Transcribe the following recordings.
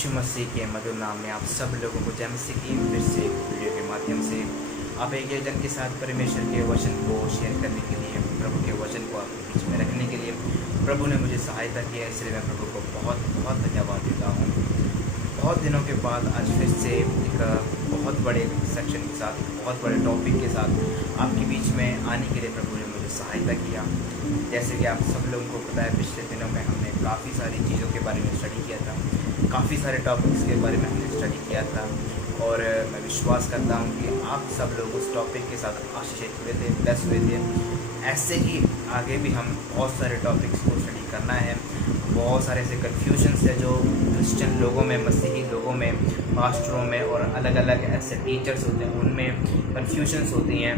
यीशु मसीह के मधुर नाम में आप सब लोगों को जय मसीह की फिर से एक वीडियो के माध्यम से आप एक जन के साथ परमेश्वर के वचन को शेयर करने के लिए, प्रभु के वचन को आपके बीच में रखने के लिए प्रभु ने मुझे सहायता किया। इसलिए मैं प्रभु को बहुत बहुत धन्यवाद देता हूँ। बहुत दिनों के बाद आज फिर से एक बहुत बड़े सेक्शन के साथ, एक बहुत बड़े टॉपिक के साथ आपके बीच में आने के लिए प्रभु ने मुझे सहायता किया। जैसे कि आप सब लोगों को पता है, पिछले दिनों में हमने काफ़ी सारी चीज़ों के बारे में स्टडी किया था, काफ़ी सारे टॉपिक्स के बारे में हमने स्टडी किया था और मैं विश्वास करता हूँ कि आप सब लोग उस टॉपिक के साथ आशीषित हुए थे, ब्लेस हुए थे। ऐसे ही आगे भी हम बहुत सारे टॉपिक्स को स्टडी करना है। बहुत सारे ऐसे कन्फ्यूजन्स है जो क्रिश्चियन लोगों में, मसीही लोगों में, पास्टरों में और अलग अलग ऐसे टीचर्स होते हैं, उनमें कन्फ्यूजन्स होती हैं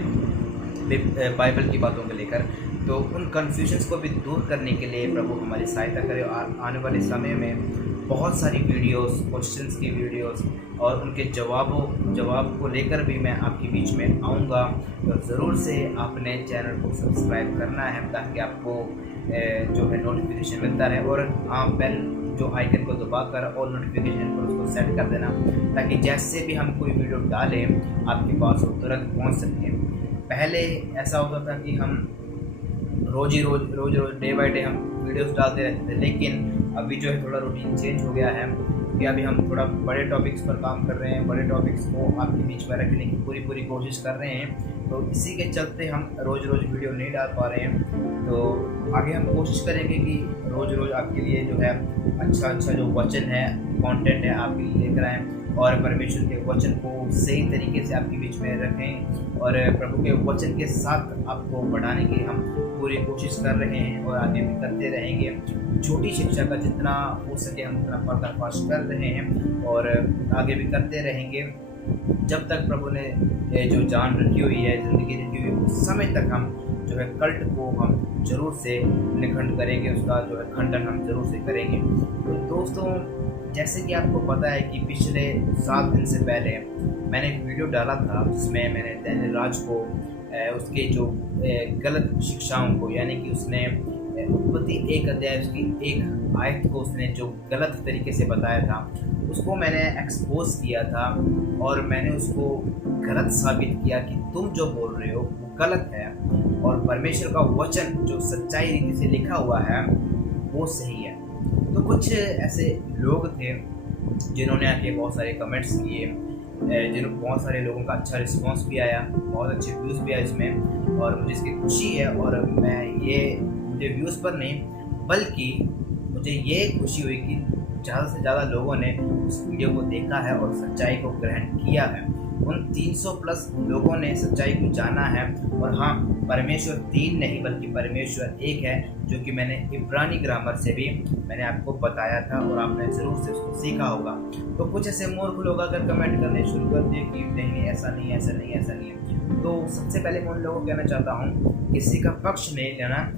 बाइबल की बातों को लेकर। तो उन कन्फ्यूजन्स को भी दूर करने के लिए प्रभु हमारी सहायता करे। और आने वाले समय में बहुत सारी वीडियोस, क्वेश्चंस की वीडियोस और उनके जवाब को लेकर भी मैं आपके बीच में आऊँगा। तो ज़रूर से आपने चैनल को सब्सक्राइब करना है ताकि आपको जो है नोटिफिकेशन मिलता रहे। और आप बेल जो आइकन को दबाकर और नोटिफिकेशन पर उसको सेट कर देना ताकि जैसे भी हम कोई वीडियो डालें आपके पास वो तुरंत पहुँच सके। पहले ऐसा होता था कि हम रोज़ डे बाई डे हम वीडियोस डालते रहते थे, लेकिन अभी जो है थोड़ा रूटीन चेंज हो गया है कि अभी हम थोड़ा बड़े टॉपिक्स पर काम कर रहे हैं, बड़े टॉपिक्स को आपके बीच में रखने की पूरी कोशिश कर रहे हैं। तो इसी के चलते हम रोज़ वीडियो नहीं डाल पा रहे हैं। तो आगे हम कोशिश करेंगे कि रोज़ आपके लिए जो है अच्छा जो वचन है, कंटेंट है, आपके लिए लेकर आएँ और परमेश्वर के वचन को सही तरीके से आपके बीच में रखें और प्रभु के वचन के साथ आपको बढ़ाने की हम पूरी कोशिश कर रहे हैं और आगे भी करते रहेंगे। छोटी शिक्षा का जितना हो सके हम उतना पर्दाफाश कर रहे हैं और आगे भी करते रहेंगे जब तक प्रभु ने जो जान रखी हुई है, ज़िंदगी रखी हुई है, उस समय तक हम जो है कल्ट को हम ज़रूर से निखंड करेंगे, उसका जो है खंडन हम ज़रूर से करेंगे। तो दोस्तों, जैसे कि आपको पता है कि पिछले 7 दिन से पहले मैंने एक वीडियो डाला था जिसमें मैंने डैनियल राज को उसके जो गलत शिक्षाओं को, यानी कि उसने उत्पत्ति 1 अध्याय उसकी 1 आयत को उसने जो गलत तरीके से बताया था उसको मैंने एक्सपोज किया था और मैंने उसको गलत साबित किया कि तुम जो बोल रहे हो वो गलत है और परमेश्वर का वचन जो सच्चाई रीति से लिखा हुआ है वो सही है। तो कुछ ऐसे लोग थे जिन्होंने आके बहुत सारे कमेंट्स किए, जिन्होंने बहुत सारे लोगों का अच्छा रिस्पांस भी आया, बहुत अच्छे व्यूज़ भी आए इसमें और मुझे इसकी खुशी है। और मुझे व्यूज़ पर नहीं बल्कि मुझे ये खुशी हुई कि ज़्यादा से ज़्यादा लोगों ने उस वीडियो को देखा है और सच्चाई को ग्रहण किया है। उन 300 प्लस लोगों ने सच्चाई को जाना है। और हाँ, परमेश्वर 3 नहीं बल्कि परमेश्वर 1 है, जो कि मैंने इब्रानी ग्रामर से भी मैंने आपको बताया था और आपने ज़रूर से उसको सीखा होगा। तो कुछ ऐसे मूर्ख लोग अगर कमेंट करने शुरू कर दिए कि नहीं ऐसा नहीं है, तो सबसे पहले मैं उन लोगों को कहना चाहता हूँ किसी का पक्ष नहीं लेना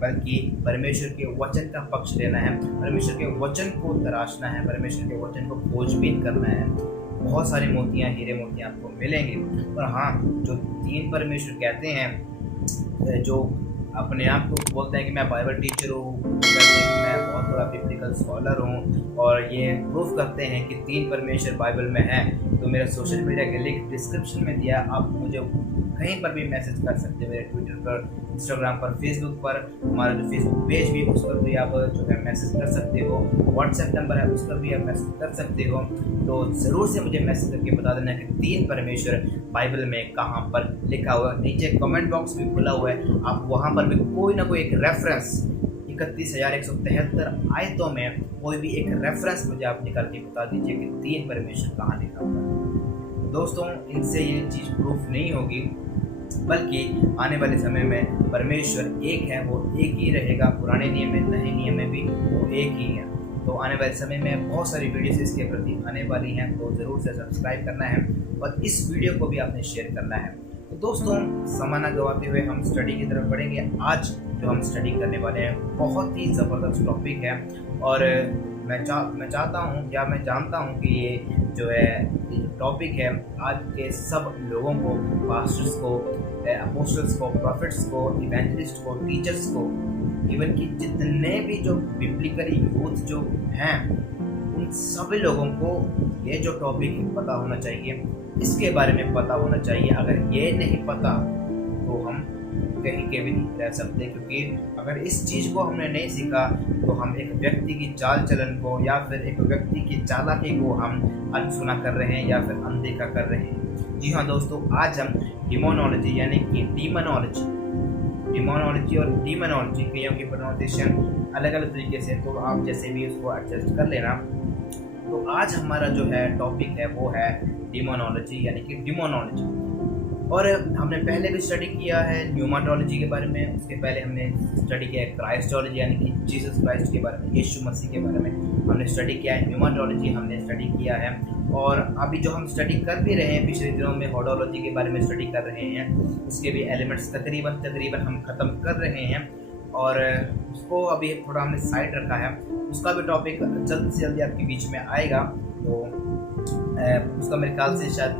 बल्कि परमेश्वर के वचन का पक्ष लेना है, परमेश्वर के वचन को तराशना है, परमेश्वर के वचन को खोजबीन करना है। बहुत सारे मोतियाँ, हीरे मोतियाँ आपको मिलेंगे। और हाँ, जो 3 परमेश्वर कहते हैं, जो अपने आप को बोलते हैं कि मैं बाइबल टीचर हूँ, कहते हैं कि मैं बहुत बड़ा बिब्लिकल स्कॉलर हूँ और ये प्रूफ करते हैं कि 3 परमेश्वर बाइबल में है, तो मेरा सोशल मीडिया के लिंक डिस्क्रिप्शन में दिया, आप मुझे कहीं पर भी मैसेज कर सकते हो। मेरे ट्विटर पर, इंस्टाग्राम पर, फेसबुक पर, हमारा जो फेसबुक पेज भी उस पर भी आप जो है मैसेज कर सकते हो। व्हाट्सएप नंबर है उस पर भी आप मैसेज कर सकते हो। तो ज़रूर से मुझे मैसेज करके बता देना कि 3 परमेश्वर बाइबल में कहाँ पर लिखा हुआ है। नीचे कमेंट बॉक्स भी खुला हुआ है, आप वहाँ पर भी कोई ना कोई एक रेफरेंस 31,173 आयतों में कोई भी एक रेफरेंस मुझे आप निकाल के बता दीजिए कि 3 परमेश्वर कहाँ लिखा हुआ है। दोस्तों, इनसे ये चीज़ प्रूफ नहीं होगी बल्कि आने वाले समय में परमेश्वर 1 है, वो 1 ही रहेगा। पुराने नियम में, नए नियम में भी वो 1 ही है। तो आने वाले समय में बहुत सारी वीडियोस इसके प्रति आने वाली हैं, तो ज़रूर से सब्सक्राइब करना है और इस वीडियो को भी आपने शेयर करना है। तो दोस्तों, समय न गवाते हुए हम स्टडी की तरफ बढ़ेंगे। आज जो हम स्टडी करने वाले हैं बहुत ही ज़बरदस्त टॉपिक है और मैं चाहता हूँ या मैं जानता हूँ कि ये जो टॉपिक है आज के सब लोगों को, पास्टर्स को, अपोस्टल्स को, प्रॉफिट्स को, इवेंजलिस्ट को, टीचर्स को, इवन कि जितने भी जो बिब्लिकली यूथ जो हैं सभी लोगों को ये जो टॉपिक है पता होना चाहिए, इसके बारे में पता होना चाहिए। अगर ये नहीं पता तो हम कहीं के भी नहीं रह सकते, क्योंकि अगर इस चीज़ को हमने नहीं सीखा तो हम एक व्यक्ति की चाल चलन को या फिर एक व्यक्ति की चालाकी को हम अनसुना कर रहे हैं या फिर अनदेखा कर रहे हैं। जी हाँ दोस्तों, आज हम डिमोनोलॉजी यानी कि डिमोनोलॉजी और डीमोनोलॉजी कईयों की प्रोनाउंसिएशन अलग अलग तरीके से, तो आप जैसे भी उसको एडजस्ट कर लेना। तो आज हमारा जो है टॉपिक है वो है डिमोनोलॉजी यानी कि डिमोनोलॉजी। और हमने पहले भी स्टडी किया है न्यूमाटोलॉजी के बारे में, उसके पहले हमने स्टडी किया है क्राइस्टोलॉजी यानी कि जीसस क्राइस्ट के बारे में, यीशु मसीह के बारे में हमने स्टडी किया है। न्यूमाटोलॉजी हमने स्टडी किया है, और अभी जो हम स्टडी कर भी रहे हैं पिछले दिनों में होडोलॉजी के बारे में स्टडी कर रहे हैं। उसके भी एलिमेंट्स तकरीबन हम ख़त्म कर रहे हैं, और उसको अभी थोड़ा हमने साइड रखा है। उसका भी टॉपिक जल्द से जल्दी आपके बीच में आएगा। तो उसका मेरे ख्याल से शायद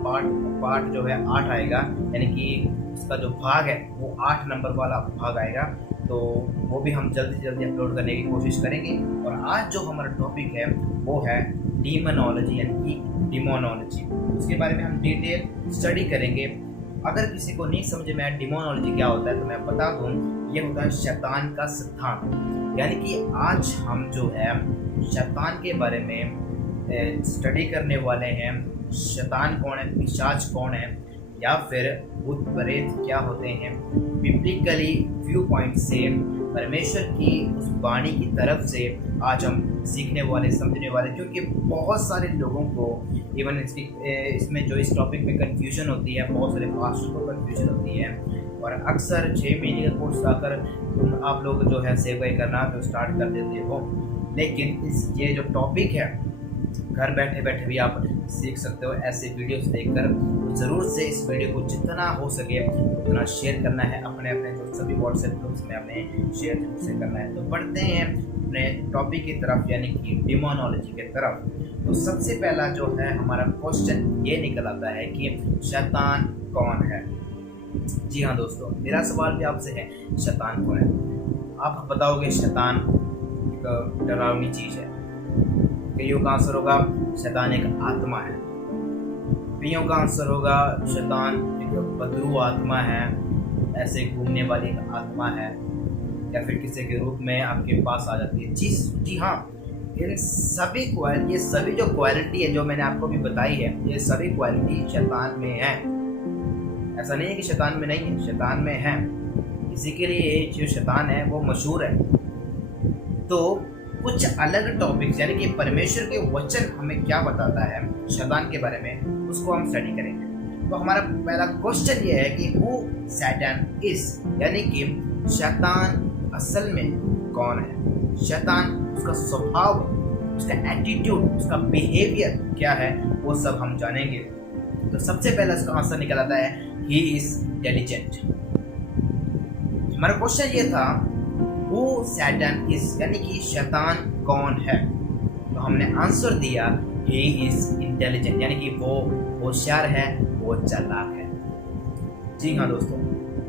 पार्ट जो है 8 आएगा, यानी कि उसका जो भाग है वो 8 नंबर वाला भाग आएगा। तो वो भी हम जल्दी से जल्दी अपलोड करने की कोशिश करेंगे। और आज जो हमारा टॉपिक है वो है डीमोनोलॉजी यानी कि डिमोनोलॉजी। उसके बारे में हम डिटेल स्टडी करेंगे। अगर किसी को नहीं समझ में आया डिमोनोलॉजी क्या होता है तो मैं बता दूँ, ये होता है शैतान का सिद्धांत। यानी कि आज हम जो है शैतान के बारे में स्टडी करने वाले हैं। शैतान कौन है, पिशाच कौन है, या फिर भूत प्रेत क्या होते हैं, बिब्लिकली व्यू पॉइंट से, परमेश्वर की उस वाणी की तरफ से आज हम सीखने वाले, समझने वाले। क्योंकि बहुत सारे लोगों को इवन इसमें जो इस टॉपिक में कन्फ्यूजन होती है, बहुत सारे पास्टर को कन्फ्यूजन होती है, और अक्सर 6 महीने का कोर्स आकर आप लोग जो है सेवाई करना तो स्टार्ट कर देते हो। लेकिन ये जो टॉपिक है घर बैठे बैठे भी आप सीख सकते हो ऐसे वीडियोस देखकर। तो ज़रूर से इस वीडियो को जितना हो सके उतना शेयर करना है अपने जो सभी व्हाट्सएप ग्रुप्स में अपने शेयर जरूर से करना है। तो बढ़ते हैं अपने टॉपिक की तरफ यानी कि डिमोनोलॉजी की तरफ। तो सबसे पहला जो है हमारा क्वेश्चन ये निकल आता है कि शैतान कौन है। जी हाँ दोस्तों, मेरा सवाल भी आपसे है, शैतान कौन है? आप बताओगे शैतान एक डरावनी चीज़ है। कईयों का आंसर होगा शैतान एक आत्मा है। कईयों का आंसर होगा शैतान एक बदरू आत्मा है, ऐसे घूमने वाली एक आत्मा है, या फिर किसी के रूप में आपके पास आ जाती है। जी हाँ, इन सभी ये सभी जो क्वालिटी है जो मैंने आपको भी बताई है, ये सभी क्वालिटी शैतान में है। ऐसा नहीं है कि शैतान में नहीं है, शैतान में है। इसी के लिए जो शैतान है वो मशहूर है। तो कुछ अलग टॉपिक्स यानी कि परमेश्वर के वचन हमें क्या बताता है शैतान के बारे में, उसको हम स्टडी करेंगे। तो हमारा पहला क्वेश्चन ये है कि हु सैटन इज, यानी कि शैतान असल में कौन है। शैतान, उसका स्वभाव, उसका एटीट्यूड, उसका बिहेवियर क्या है, वो सब हम जानेंगे। तो सबसे पहला इसका आंसर निकल आता है ही इज इंटेलिजेंट। हमारा क्वेश्चन ये था वो सैटन इज, यानी कि शैतान कौन है। तो हमने आंसर दिया ही इज इंटेलिजेंट, यानी कि वो होशियार है, वो चालाक है। जी हाँ दोस्तों,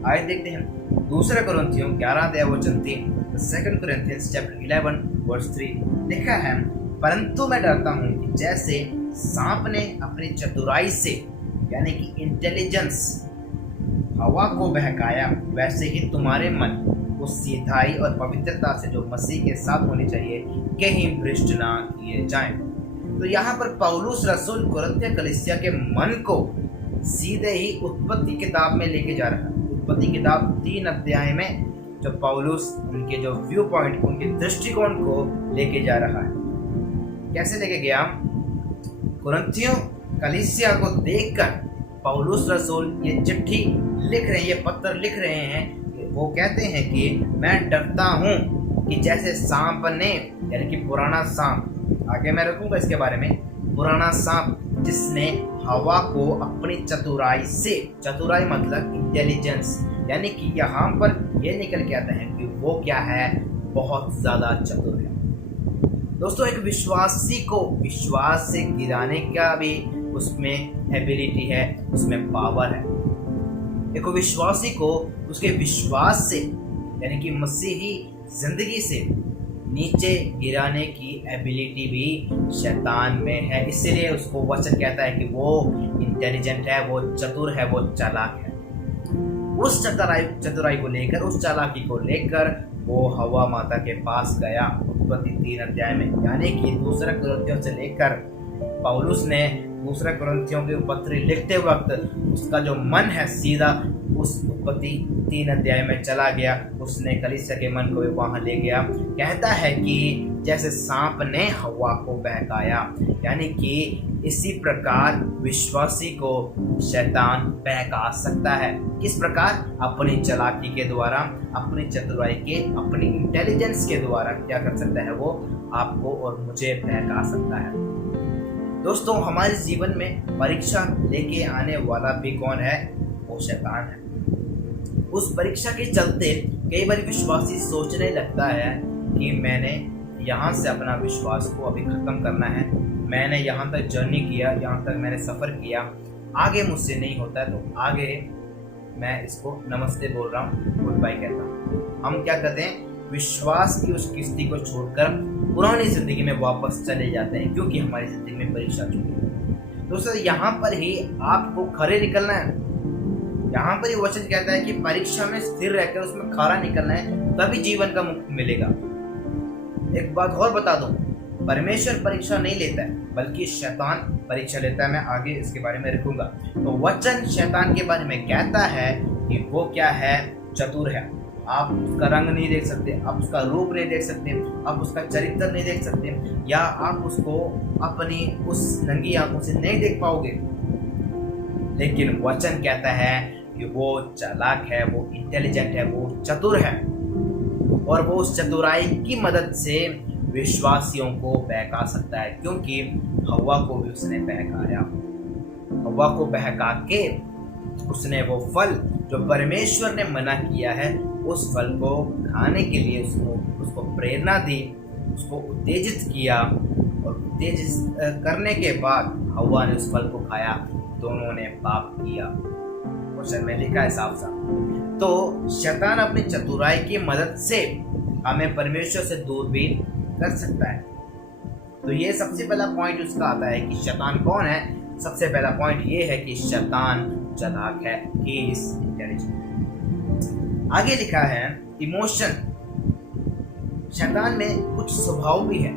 आइए देखते हैं दूसरा कुरिन्थियों 11:3, 2 Corinthians chapter 11 verse 3 लिखा है, परंतु मैं डरता हूँ कि जैसे सांप ने अपनी चतुराई से यानी कि इंटेलिजेंस हवा को बहकाया, वैसे ही तुम्हारे मन उस सीधाई और पवित्रता से जो मसीह के साथ होनी चाहिए कहीं भ्रष्ट ना किए जाएं। तो यहाँ पर पौलुस रसूल कुरिन्थिया कलीसिया के मन को सीधे ही उत्पत्ति किताब में लेके जा रहा है। उत्पत्ति किताब 3 अध्याय में जो पौलुस उनके जो व्यू पॉइंट, उनके दृष्टिकोण को लेके जा रहा है। कैसे लेके गया? कुरिन्थियों कलीसिया को देखकर पौलुस रसूल ये चिट्ठी लिख रहे हैं, ये पत्र लिख रहे हैं। वो कहते हैं कि मैं डरता हूँ कि जैसे सांप ने, यानी कि पुराना सांप, आगे मैं रखूँगा इसके बारे में, पुराना सांप जिसने हवा को अपनी चतुराई से, चतुराई मतलब इंटेलिजेंस, यानी कि यहाँ पर ये निकल के आता है कि वो क्या है, बहुत ज़्यादा चतुर है। दोस्तों, एक विश्वासी को विश्वास से गिराने का भी उसमें एबिलिटी है, उसमें पावर है। एक विश्वासी को उसके विश्वास से, यानी कि मसीही जिंदगी से नीचे गिराने की एबिलिटी भी शैतान में है। इसलिए उसको वचन कहता है कि वो इंटेलिजेंट है, वो चतुर है, वो चालाक है। उस चतुराई को लेकर, उस चालाकी को लेकर वो हवा माता के पास गया उत्पत्ति 3 अध्याय में, यानी कि दूसरा कुरिन्थियों से लेकर पौलुस ने दूसरा कुरिन्थियों के पत्र लिखते वक्त उसका जो मन है सीधा उस उत्पत्ति 3 अध्याय में चला गया। उसने कलीसिया के मन को भी वहां ले गया। कहता है कि जैसे सांप ने हवा को बहकाया, यानी कि इसी प्रकार विश्वासी को शैतान बहका सकता है। किस प्रकार? अपनी चालाकी के द्वारा, अपनी चतुराई के, अपनी इंटेलिजेंस के द्वारा क्या कर सकता है? वो आपको और मुझे बहका सकता है। दोस्तों, हमारे जीवन में परीक्षा लेके आने वाला भी कौन है? वो शैतान है। उस परीक्षा के चलते कई बार विश्वासी सोचने लगता है कि मैंने यहाँ से अपना विश्वास को अभी खत्म करना है, मैंने यहाँ तक जर्नी किया, यहाँ तक मैंने सफ़र किया, आगे मुझसे नहीं होता है तो आगे मैं इसको नमस्ते बोल रहा हूँ, गुड बाय कहता हूँ। हम क्या करते हैं? विश्वास की उस किस्ती को छोड़कर पुरानी जिंदगी में वापस चले जाते हैं, क्योंकि हमारी जिंदगी में परीक्षा चुकी है। दोस्तों, यहाँ पर ही आपको खरे निकलना है। यहाँ पर ही वचन कहता है कि परीक्षा में स्थिर रहकर उसमें खरा निकलना है, तभी जीवन का मुक्त मिलेगा। एक बात और बता दूं, परमेश्वर परीक्षा नहीं लेता है, बल्कि शैतान परीक्षा लेता है। मैं आगे इसके बारे में रखूंगा। तो वचन शैतान के बारे में कहता है कि वो क्या है? चतुर है। आप उसका रंग नहीं देख सकते, आप उसका रूप नहीं देख सकते, आप उसका चरित्र नहीं देख सकते, या आप उसको अपनी उस नंगी आंखों से नहीं देख पाओगे। लेकिन वचन कहता है कि वो चालाक है, वो इंटेलिजेंट है, वो चतुर है, और वो उस चतुराई की मदद से विश्वासियों को बहका सकता है। क्योंकि हवा को भी उसने बहकाया, हवा को बहका के उसने वो फल जो परमेश्वर ने मना किया है उस फल को खाने के लिए उसको प्रेरणा दी, उसको उत्तेजित किया, और उत्तेजित करने के बाद हवा ने उस फल को खाया, दोनों ने पाप किया। क्वेश्चन में लिखा है साफ साफ। तो शैतान अपनी चतुराई की मदद से हमें परमेश्वर से दूर भी कर सकता है। तो ये सबसे पहला पॉइंट उसका आता है कि शैतान कौन है। सबसे पहला पॉइंट ये है कि शैतान चालाक है, he is intelligent। आगे लिखा है इमोशन। शैतान में कुछ स्वभाव भी है।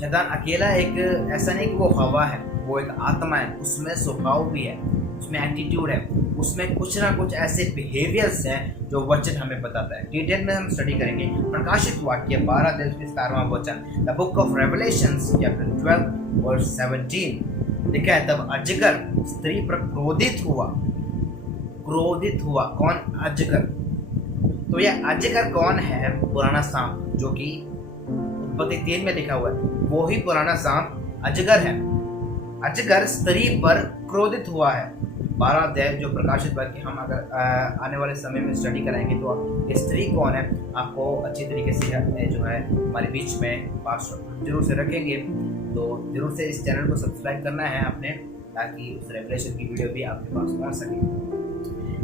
शैतान अकेला एक ऐसा नहीं कि वो हवा है, वो एक आत्मा है, उसमें स्वभाव भी है, उसमें एटीट्यूड है, उसमें कुछ ना कुछ ऐसे बिहेवियर्स हैं जो वचन हमें बताता है। डिटेल में हम स्टडी करेंगे। प्रकाशित वाक्य 12:17 वचन, the book of Revelations chapter 12 verse 17 लिखा है, तब अजगर स्त्री पर क्रोधित हुआ। कौन? अजगर। तो यह अजगर कौन है? पुराना सांप, जो कि उत्पत्ति 3 में लिखा हुआ है, वो ही पुराना सांप अजगर है। अजगर स्त्री पर क्रोधित हुआ है। 12 अध्याय जो प्रकाशित वाक्य हम अगर आने वाले समय में स्टडी कराएंगे तो ये स्त्री कौन है आपको अच्छी तरीके से जो है हमारे बीच में पास जरूर से रखेंगे। तो जरूर से इस चैनल को सब्सक्राइब करना है आपने, ताकि उस रेवलेशन की वीडियो भी आपके पास पहुंच सके।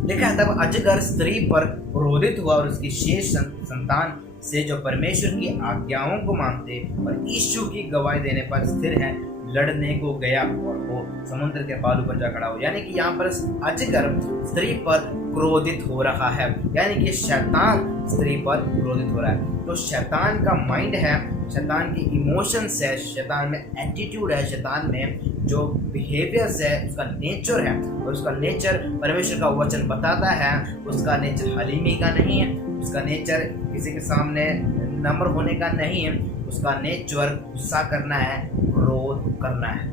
लिखा है, तब अजगर स्त्री पर क्रोधित हुआ और उसकी शेष संतान से जो परमेश्वर की आज्ञाओं को मानते और यीशु की गवाही देने पर स्थिर हैं लड़ने को गया, और वो समुद्र के बालू पर जा खड़ा हो। यानी कि यहाँ पर अजगर स्त्री पर क्रोधित हो रहा है, यानी कि शैतान स्त्री पर क्रोधित हो रहा है। तो शैतान का माइंड है, शैतान की इमोशंस है, शैतान में एटीट्यूड है, शैतान में जो बिहेवियर्स है, उसका नेचर है, और उसका नेचर परमेश्वर का वचन बताता है। उसका नेचर हलीमी का नहीं है, उसका नेचर किसी के सामने नम्र होने का नहीं है, उसका नेचर गुस्सा करना है, क्रोध करना है।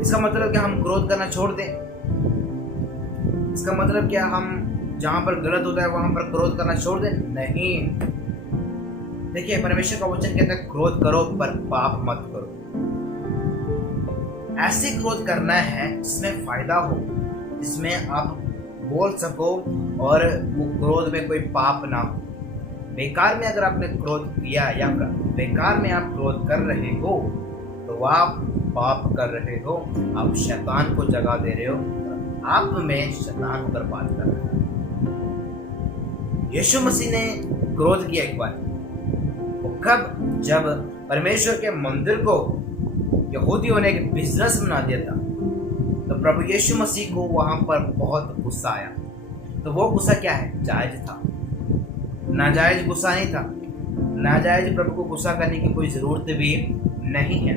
इसका मतलब क्या हम क्रोध करना छोड़ दें? इसका मतलब क्या हम जहां पर गलत होता है वहां पर क्रोध करना छोड़ दें? नहीं। देखिए, परमेश्वर का वचन कहता है क्रोध करो पर पाप मत करो। ऐसे क्रोध करना है जिसमें फायदा हो, जिसमें आप बोल सको और वो क्रोध में कोई पाप ना हो। बेकार में अगर आपने क्रोध किया या बेकार में आप क्रोध कर रहे हो तो आप पाप कर रहे हो, आप शैतान को जगा दे रहे हो, आप में शैतान होकर बात कर रहे हो। यीशु मसीह ने क्रोध किया एक बार। वो कब? जब परमेश्वर के मंदिर को यहूदियों ने एक बिजनेस बना दिया था, तो प्रभु यीशु मसीह को वहां पर बहुत गुस्सा आया। तो वो गुस्सा क्या है? जायज था, नाजायज गुस्सा नहीं था। नाजायज प्रभु को गुस्सा करने की कोई जरूरत भी नहीं है।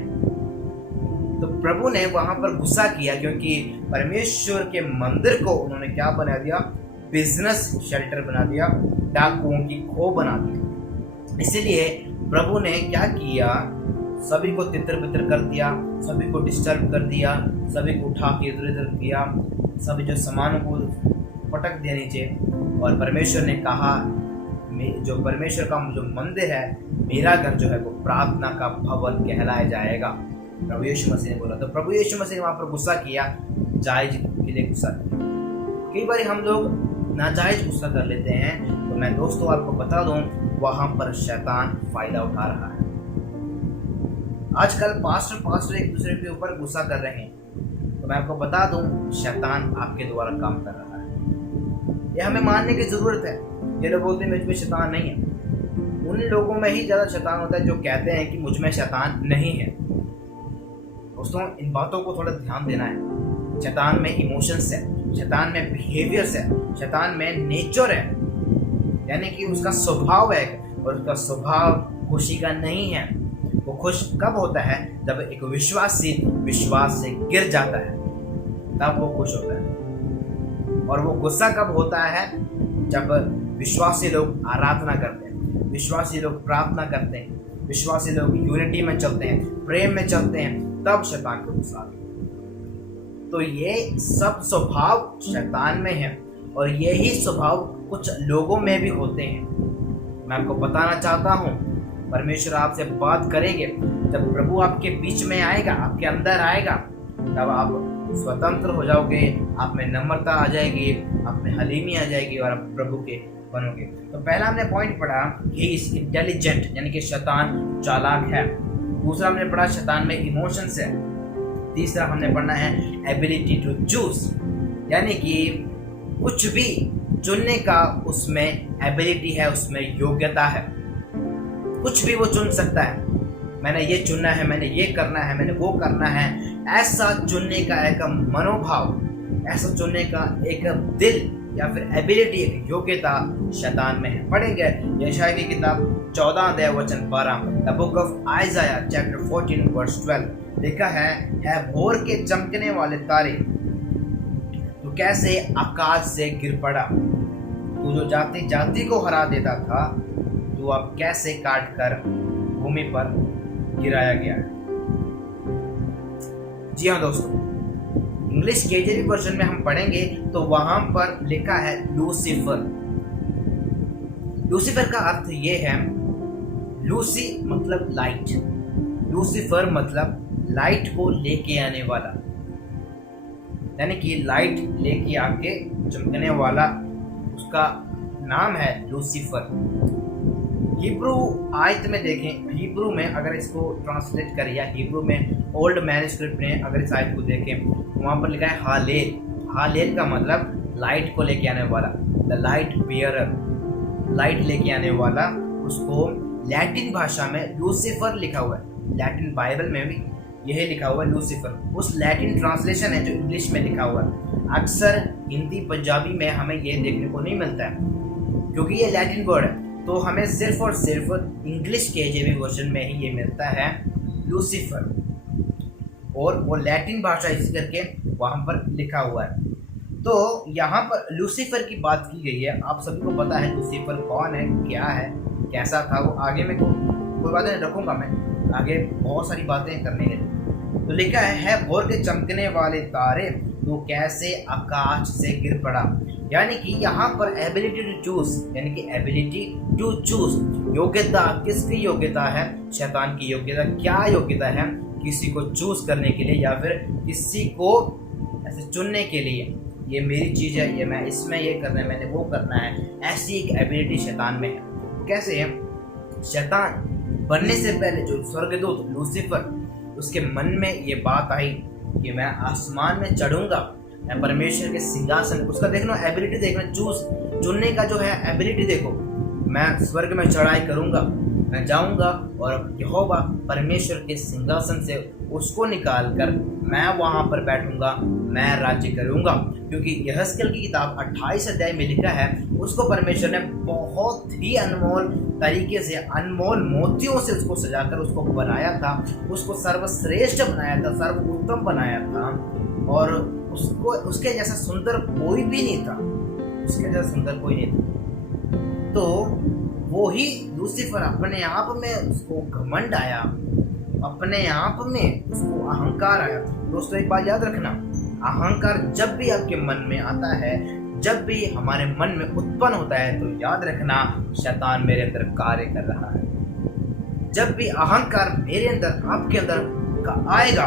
तो प्रभु ने वहां पर गुस्सा किया क्योंकि परमेश्वर के मंदिर को उन्होंने क्या बना दिया? बिजनेस शेल्टर बना दिया, डाकुओं की खो बना दिया। इसलिए प्रभु ने क्या किया? सभी को तितर बितर कर दिया, सभी को डिस्टर्ब कर दिया, सभी को उठा के इधर उधर किया, सभी जो सामानों को पटक दिया नीचे। और परमेश्वर ने कहा, जो परमेश्वर का जो मंदिर है, मेरा घर जो है वो प्रार्थना का भवन कहलाया जाएगा, प्रभु यीशु मसीह ने बोला। तो प्रभु यीशु मसीह ने वहां पर गुस्सा किया, जायज के लिए गुस्सा किया। कई बार हम लोग नाजायज गुस्सा कर लेते हैं। तो मैं दोस्तों आपको बता दूं, वहां पर शैतान फायदा उठा रहा है। आजकल पास्टर एक दूसरे के ऊपर गुस्सा कर रहे हैं। तो मैं आपको बता दूं, शैतान आपके द्वारा काम कर रहा है। ये हमें मानने की जरूरत है। ये लोग बोलते हैं मुझ में शैतान नहीं है, उन लोगों में ही ज्यादा शैतान होता है जो कहते हैं कि मुझ में शैतान नहीं है। दोस्तों, इन बातों को थोड़ा ध्यान देना है। शैतान में इमोशंस है, शैतान में बिहेवियर्स है, शैतान में नेचर है, यानी कि उसका स्वभाव है। और उसका स्वभाव खुशी का नहीं है। वो खुश कब होता है? जब एक विश्वासी विश्वास से गिर जाता है, तब वो खुश होता है। और वो गुस्सा कब होता है? जब विश्वासी लोग आराधना करते हैं, विश्वासी लोग प्रार्थना करते हैं, विश्वासी लोग यूनिटी में चलते हैं, प्रेम में चलते हैं, तब शैतान को गुस्सा आता है। तो ये सब स्वभाव शैतान में है और यही स्वभाव कुछ लोगों में भी होते हैं। मैं आपको बताना चाहता हूँ, परमेश्वर आपसे बात करेंगे। जब प्रभु आपके बीच में आएगा, आपके अंदर आएगा, तब आप स्वतंत्र हो जाओगे, आप में नम्रता आ जाएगी, आप में हलीमी आ जाएगी और आप प्रभु के बनोगे। तो पहला हमने पॉइंट पढ़ा, ही इज इंटेलिजेंट, यानी कि शैतान चालाक है। दूसरा हमने पढ़ा, शैतान में इमोशंस है। तीसरा हमने पढ़ना है एबिलिटी टू चूज, यानी कि कुछ भी चुनने का उसमें एबिलिटी है, उसमें योग्यता है। कुछ भी वो चुन सकता है। मैंने ये चुनना है, मैंने ये करना है, मैंने वो करना है। ऐसा चुनने का एक मनोभाव, ऐसा चुनने का एक दिल या फिर एबिलिटी, एक योग्यता शैतान में है। पढ़ेंगे यशायाह की किताब 14 अध्याय वचन 12, the book of Isaiah chapter 14 verse 12, लिखा है भोर के चमकने वाले तारे, तू कैसे आकाश से गिर पड़ा। तू जो जाति जाति को हरा देता था, तू अब कैसे काट कर भूमि पर गिराया गया है। जी हाँ दोस्तों, इंग्लिश केजेवी वर्जन में हम पढ़ेंगे तो वहां पर लिखा है लूसीफर। लूसीफर का अर्थ ये है, लूसी मतलब लाइट, लूसीफर मतलब लाइट को लेके आने वाला, यानी कि लाइट लेके आके चमकने वाला, उसका नाम है लूसीफर। हिब्रू आयत में देखें, हिब्रू में अगर इसको ट्रांसलेट करें या हिब्रू में ओल्ड मैन्युस्क्रिप्ट में अगर इस आयत को देखें, वहाँ पर लिखा है हालेल। हालेल का मतलब लाइट को लेके आने वाला, द लाइट बियरर, लाइट लेके आने वाला। उसको लैटिन भाषा में लूसीफर लिखा हुआ है, लैटिन बाइबल में भी यही लिखा हुआ है लूसीफर। उस लैटिन ट्रांसलेशन है जो इंग्लिश में लिखा हुआ है। अक्सर हिंदी पंजाबी में हमें ये देखने को नहीं मिलता है क्योंकि ये लैटिन वर्ड है। तो हमें सिर्फ और सिर्फ इंग्लिश केजेवी वर्जन में ही ये मिलता है लूसीफर, और वो लैटिन भाषा इसी करके वहाँ पर लिखा हुआ है। तो यहाँ पर लूसीफर की बात की गई है। आप सभी को पता है लूसीफर कौन है, क्या है, कैसा था वो। आगे में कोई बातें रखूँगा, मैं आगे बहुत सारी बातें करने के लिए। तो लिखा है भोर के चमकने वाले तारे, तो कैसे आकाश से गिर पड़ा। यानी कि यहाँ पर एबिलिटी टू चूज, यानी कि एबिलिटी टू चूज, योग्यता। किसकी योग्यता है? शैतान की योग्यता। क्या योग्यता है? किसी को चूज करने के लिए या फिर किसी को ऐसे चुनने के लिए, ये मेरी चीज है, ये मैं इसमें ये करना है, मैंने वो करना है। ऐसी एक एबिलिटी शैतान में है। तो कैसे है? शैतान बनने से पहले जो स्वर्गदूत लूसीफर, उसके मन में ये बात आई कि मैं आसमान में चढ़ूंगा, मैं परमेश्वर के सिंहासन, उसका देखना एबिलिटी देखना, चूज चुनने का जो है एबिलिटी देखो, मैं स्वर्ग में चढ़ाई करूंगा, मैं जाऊंगा और यहोवा परमेश्वर के सिंहासन से उसको निकाल कर मैं वहां पर बैठूंगा, मैं राज्य करूंगा। क्योंकि यहेजकेल की किताब 28 अध्याय में लिखा है, उसको परमेश्वर ने बहुत ही अनमोल तरीके से, अनमोल मोतियों से उसको सजाकर उसको बनाया था, उसको सर्वश्रेष्ठ बनाया था, सर्वोत्तम बनाया था, और उसको उसके जैसा सुंदर कोई भी नहीं था, उसके जैसा सुंदर कोई नहीं था। तो वो ही लूसीफर अपने आप में उसको घमंड आया, अपने आप में उसको अहंकार आया। दोस्तों एक बात याद रखना, अहंकार जब भी आपके मन में आता है, जब भी हमारे मन में उत्पन्न होता है, तो याद रखना शैतान मेरे अंदर कार्य कर रहा है। जब भी अहंकार मेरे अंदर, आपके अंदर का आएगा,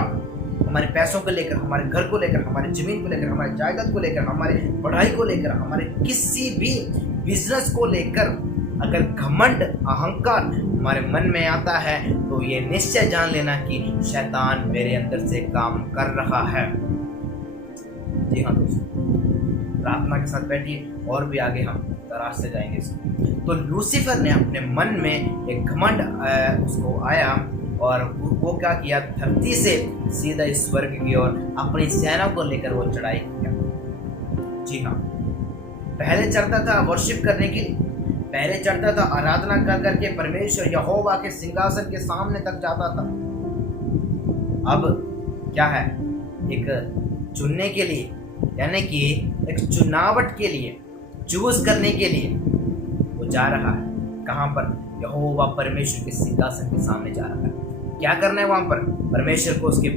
हमारे पैसों को लेकर, हमारे घर को लेकर, हमारे जमीन को लेकर, हमारे जायदाद को लेकर, हमारे पढ़ाई को लेकर, हमारे किसी भी बिजनेस को लेकर अगर घमंड, अहंकार हमारे मन में आता है, तो ये निश्चय जान लेना कि शैतान मेरे अंदर से काम कर रहा है। जी हाँ दोस्तों, प्रार्थना के साथ बैठिए और भी आगे हम रास्ते जाएंगे इसको। तो लूसीफर ने अपने मन में एक घमंड उसको आया और वो क्या किया, धरती से सीधा इस स्वर्ग की ओर अपनी सेना को लेकर वो चढ़ाई किया। जी हाँ, पहले चढ़ता था वर्शिप करने के लिए, पहले चढ़ता था आराधना कर करके परमेश्वर यहोवा के सिंहासन के सामने तक जाता था। अब क्या है, एक चुनने के लिए, यानी कि एक चुनावट के लिए, चूज करने के लिए वो जा रहा है। कहाँ पर? यहोवा परमेश्वर के सिंहासन के सामने जा रहा है। क्या करना है वहां पर? परमेश्वर को उसके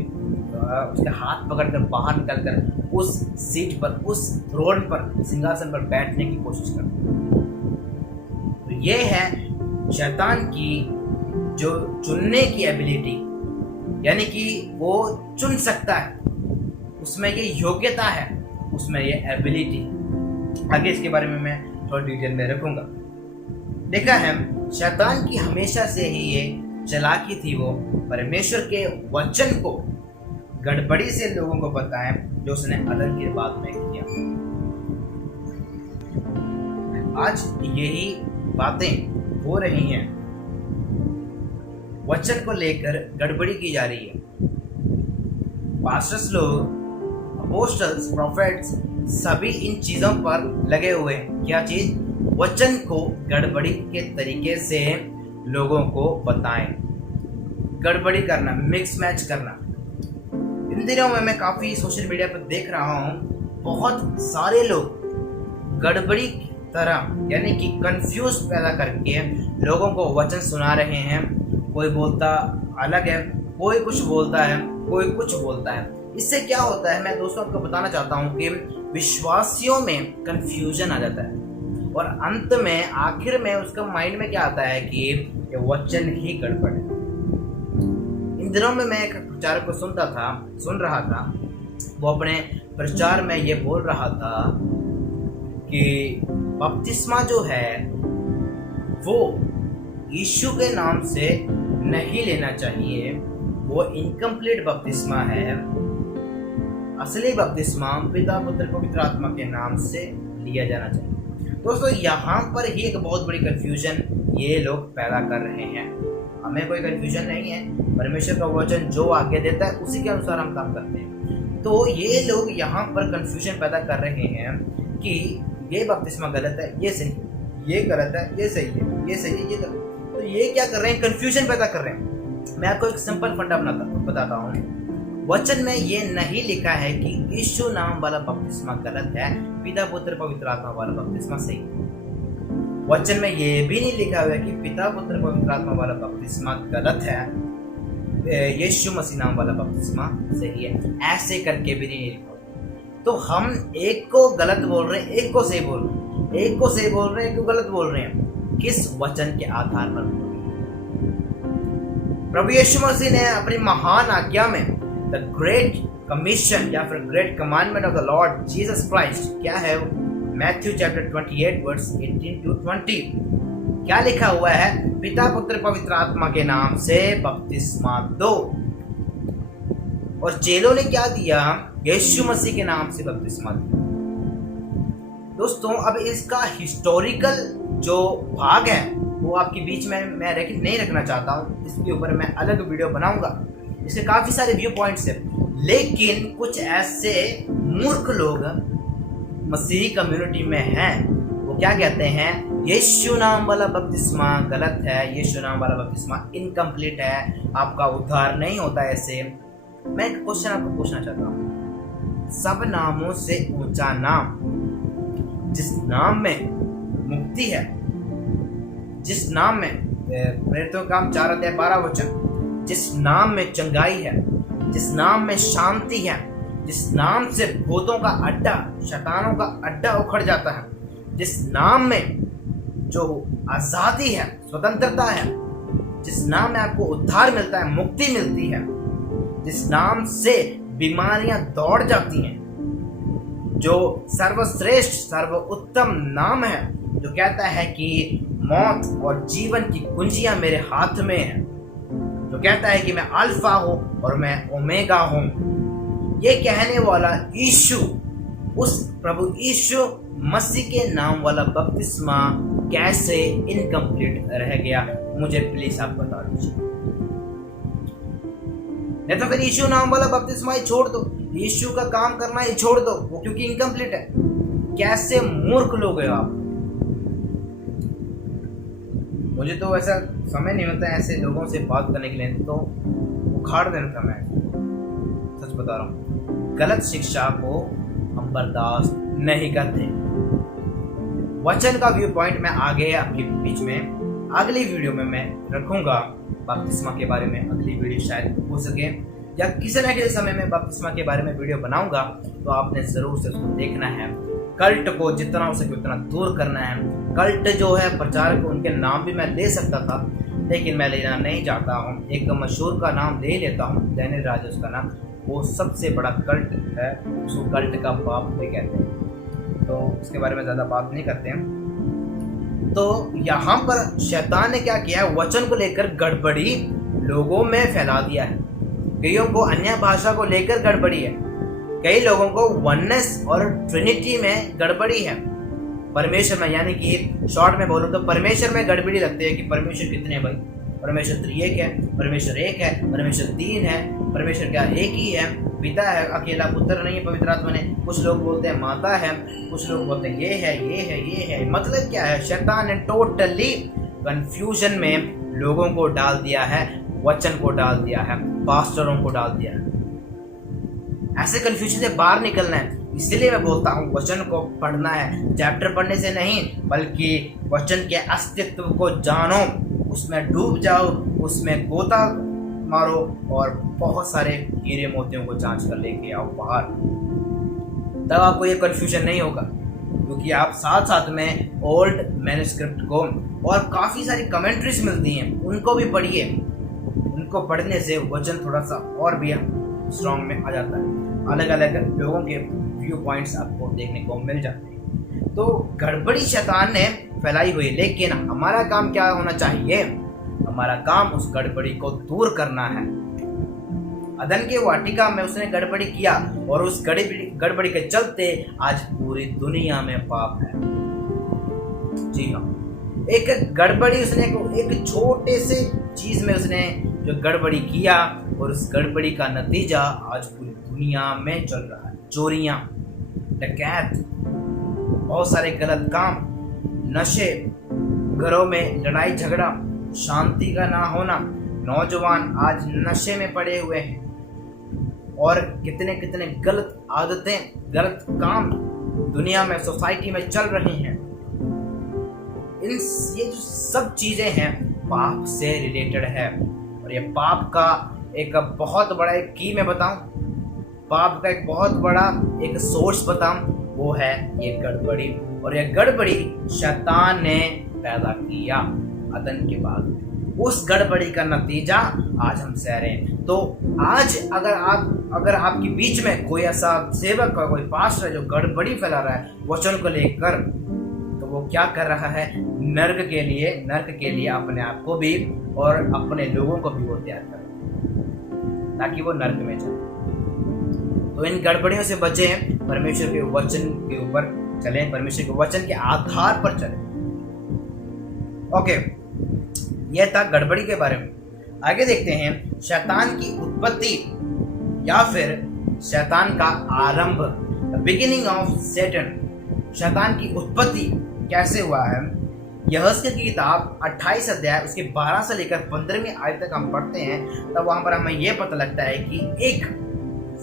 हाथ पकड़कर बाहर निकालकर उस सीट पर, उस थ्रोन पर, सिंहासन पर बैठने की कोशिश करना। तो ये है शैतान की जो चुनने की एबिलिटी, यानी कि वो चुन सकता है, उसमें ये योग्यता है, उसमें ये एबिलिटी। आगे इसके बारे में मैं थोड़ा डिटेल में रखूंगा। देखा है, शैतान की हमेशा से ही ये चालाकी थी, वो परमेश्वर के वचन को गड़बड़ी से लोगों को बताएं, जो उसने अलग के बाद में किया। आज यही बातें हो रही हैं, वचन को लेकर गड़बड़ी की जा रही है। पास्टर्स लोग, अपोस्टल्स, प्रोफेट्स सभी इन चीजों पर लगे हुए हैं। क्या चीज? वचन को गड़बड़ी के तरीके से लोगों को बताएं, गड़बड़ी करना, मिक्स मैच करना। इन दिनों में मैं काफी सोशल मीडिया पर देख रहा हूं, बहुत सारे लोग गड़बड़ी की तरह, यानी कि कंफ्यूज पैदा करके लोगों को वचन सुना रहे हैं। कोई बोलता अलग है, कोई कुछ बोलता है, कोई कुछ बोलता है। इससे क्या होता है, मैं दोस्तों आपको बताना चाहता हूं कि विश्वासियों में कंफ्यूजन आ जाता है, और अंत में, आखिर में उसका माइंड में क्या आता है कि ये वचन ही गड़बड़ है। इन दिनों में मैं एक प्रचारक को सुन रहा था, वो अपने प्रचार में ये बोल रहा था कि बपतिस्मा जो है वो यीशु के नाम से नहीं लेना चाहिए, वो इनकम्प्लीट बपतिस्मा है। असली बपतिस्मा पिता, पुत्र, पवित्र आत्मा के नाम से लिया जाना चाहिए। दोस्तों यहाँ पर ही एक बहुत बड़ी कंफ्यूजन ये लोग पैदा कर रहे हैं। हमें कोई कंफ्यूजन नहीं है, परमेश्वर का वचन जो आज्ञा देता है उसी के अनुसार हम काम करते हैं। तो ये लोग यहाँ पर कंफ्यूजन पैदा कर रहे हैं कि ये बपतिस्मा गलत है, ये सही है, ये गलत है, ये सही है, ये सही है, ये गलत। तो ये क्या कर रहे हैं? कंफ्यूजन पैदा कर रहे हैं। मैं आपको एक सिंपल फंडा बताता हूँ। वचन में ये नहीं लिखा है कि यीशु नाम वाला बपतिस्मा गलत है, पिता, पुत्र, पवित्र आत्मा वाला बपतिस्मा सही है। वचन में ये भी नहीं लिखा हुआ है कि पिता, पुत्र, पवित्र आत्मा वाला बपतिस्मा गलत है, यीशु मसीह नाम वाला बपतिस्मा सही है। ऐसे करके भी नहीं लिखा। तो हम एक को गलत बोल रहे हैं, एक को सही बोल रहे हैं, एक को सही बोल रहे हैं, एक को गलत बोल रहे हैं। किस वचन के आधार पर? प्रभु यीशु मसीह ने अपनी महान आज्ञा में, द ग्रेट कमीशन या फिर great commandment of the Lord Jesus Christ, क्या है? मैथ्यू चैप्टर 28 वर्स 18 to 20 क्या लिखा हुआ है? पिता, पुत्र, पवित्र आत्मा के नाम से बपतिस्मा दो। और चेलों ने क्या दिया? यीशु मसीह के नाम से बपतिस्मा दिया। दोस्तों अब इसका हिस्टोरिकल जो भाग है वो आपके बीच में मैं नहीं रखना चाहता हूँ। इसके ऊपर मैं अलग वीडियो बनाऊंगा। इसके काफ़ी सारे व्यू पॉइंट्स हैं, लेकिन कुछ ऐसे मूर्ख लोग मसीही कम्युनिटी में हैं, वो क्या कहते हैं, यीशु नाम वाला बपतिस्मा गलत है, यीशु नाम वाला बपतिस्मा इनकम्प्लीट है, आपका उद्धार नहीं होता ऐसे। मैं एक क्वेश्चन आपको पूछना चाहता हूँ, सब नामों से ऊंचा नाम, जिस नाम में मुक्ति है, जिस नाम में प्रेरितों का काम 4:12, जिस नाम में चंगाई है, जिस नाम में शांति है, जिस नाम से भूतों का अड्डा, शैतानों का अड्डा उखड़ जाता है, जिस नाम में जो आज़ादी है, स्वतंत्रता है, जिस नाम में आपको उद्धार मिलता है, मुक्ति मिलती है, जिस नाम से बीमारियां दौड़ जाती हैं, जो सर्वश्रेष्ठ सर्वोत्तम नाम है, जो कहता है कि मौत और जीवन की कुंजियां मेरे हाथ में है, जो कहता है कि मैं अल्फा हूं और मैं ओमेगा हूं। ये कहने वाला यीशु, उस प्रभु यीशु मसीह के नाम वाला बपतिस्मा कैसे इनकम्प्लीट रह गया, मुझे प्लीज आप बता दीजिए। नहीं तो फिर यीशु नाम वाला बपतिस्मा ही छोड़ दो, यीशु का काम करना ही छोड़ दो, वो क्योंकि इनकम्प्लीट है। कैसे मूर्ख लोग हैं आप। मुझे तो ऐसा समय नहीं मिलता ऐसे लोगों से बात करने के लिए, तो उखाड़ देना था। मैं सच बता रहा हूँ, गलत शिक्षा को हम बर्दाश्त नहीं करते। वचन का व्यू पॉइंट मैं आगे आपके बीच में अगली वीडियो में मैं रखूंगा। बपतिस्मा के बारे में अगली वीडियो शायद हो सके, या किसी न किसी समय में बपतिस्मा के बारे में वीडियो बनाऊंगा, तो आपने जरूर से उसको देखना है। कल्ट को जितना हो सके उतना दूर करना है। कल्ट जो है प्रचारक, उनके नाम भी मैं ले सकता था, लेकिन मैं लेना नहीं चाहता हूँ। एक मशहूर का नाम ले लेता हूँ, डैनियल राज उसका नाम, वो सबसे बड़ा कल्ट है, उसको कल्ट का बाप भी कहते हैं, तो उसके बारे में ज़्यादा बात नहीं करते हैं। तो यहाँ पर शैतान ने क्या किया है, वचन को लेकर गड़बड़ी लोगों में फैला दिया है। कईयों को अन्य भाषा को लेकर गड़बड़ी है, कई लोगों को वननेस और ट्रिनिटी में गड़बड़ी है, परमेश्वर में, यानी कि शॉर्ट में बोलूँ तो परमेश्वर में गड़बड़ी लगती है कि परमेश्वर कितने भाई, परमेश्वर त्रिएक है, परमेश्वर एक है, परमेश्वर तीन है, परमेश्वर क्या एक ही है, पिता है, अकेला पुत्र नहीं है, पवित्र आत्मा ने, कुछ लोग बोलते हैं माता है, कुछ लोग बोलते हैं ये है, ये है, ये है। मतलब क्या है, शैतान ने टोटली कंफ्यूजन में लोगों को डाल दिया है, वचन को डाल दिया है, पास्टरों को डाल दिया है। ऐसे कंफ्यूजन से बाहर निकलना है, इसलिए मैं बोलता हूँ वचन को पढ़ना है, चैप्टर पढ़ने से नहीं, बल्कि वचन के अस्तित्व को जानो, उसमें डूब जाओ, उसमें गोता मारो और बहुत सारे हीरे मोतियों को जांच कर लेके आओ बाहर। तब आपको ये कंफ्यूजन नहीं होगा, क्योंकि आप साथ साथ में ओल्ड मैन्युस्क्रिप्ट को और काफ़ी सारी कमेंट्रीज मिलती हैं, उनको भी पढ़िए। उनको पढ़ने से वचन थोड़ा सा और भी स्ट्रॉन्ग में आ जाता है, अलग अलग लोगों के व्यू पॉइंट्स आपको देखने को मिल जाते हैं। तो गड़बड़ी शैतान ने फैलाई हुई, लेकिन हमारा काम क्या होना चाहिए, हमारा काम उस गड़बड़ी को दूर करना है। अदन के वाटिका में उसने गड़बड़ी किया, और उस गड़बड़ी के चलते आज पूरी दुनिया में पाप है। जी हाँ, एक गड़बड़ी उसने एक छोटे से चीज में उसने जो गड़बड़ी किया, और उस गड़बड़ी का नतीजा आज पूरी दुनिया में चल रहा है। चोरियां, डकैत, बहुत सारे गलत काम, नशे, घरों में लड़ाई झगड़ा, शांति का ना होना, नौजवान आज नशे में पड़े हुए हैं, और कितने कितने गलत आदतें, गलत काम दुनिया में, सोसाइटी में चल रही हैं। ये जो सब चीजें हैं पाप से रिलेटेड है, और ये पाप का एक बहुत बड़ा एक की मैं बताऊं, पाप का एक बहुत बड़ा एक सोर्स बताऊं, वो है ये गड़बड़ी। और ये गड़बड़ी शैतान ने पैदा किया अदन के बाद। उस गड़बड़ी का नतीजा आज हम सह रहे हैं। तो आज अगर आपके बीच में कोई ऐसा सेवक का कोई पास्टर है जो गड़बड़ी फैला रहा है वचन को लेकर, तो वो क्या कर रहा है, नर्क के लिए अपने आप को भी और अपने लोगों को भी वो तैयार कर रहा है, ताकि वो नर्क में जाए। तो इन गड़बड़ियों से बचें, परमेश्वर के वचन के ऊपर चलें, परमेश्वर के वचन के आधार पर चलें। ओके, यह था गड़बड़ी के बारे में। आगे देखते हैं शैतान की उत्पत्ति या फिर शैतान का आरंभ, बिगिनिंग ऑफ सैटन। शैतान की उत्पत्ति कैसे हुआ है? यहोशू की किताब 28 अध्याय उसके 12 से लेकर 15वीं आयत तक हम पढ़ते हैं, तब वहां पर हमें यह पता लगता है कि एक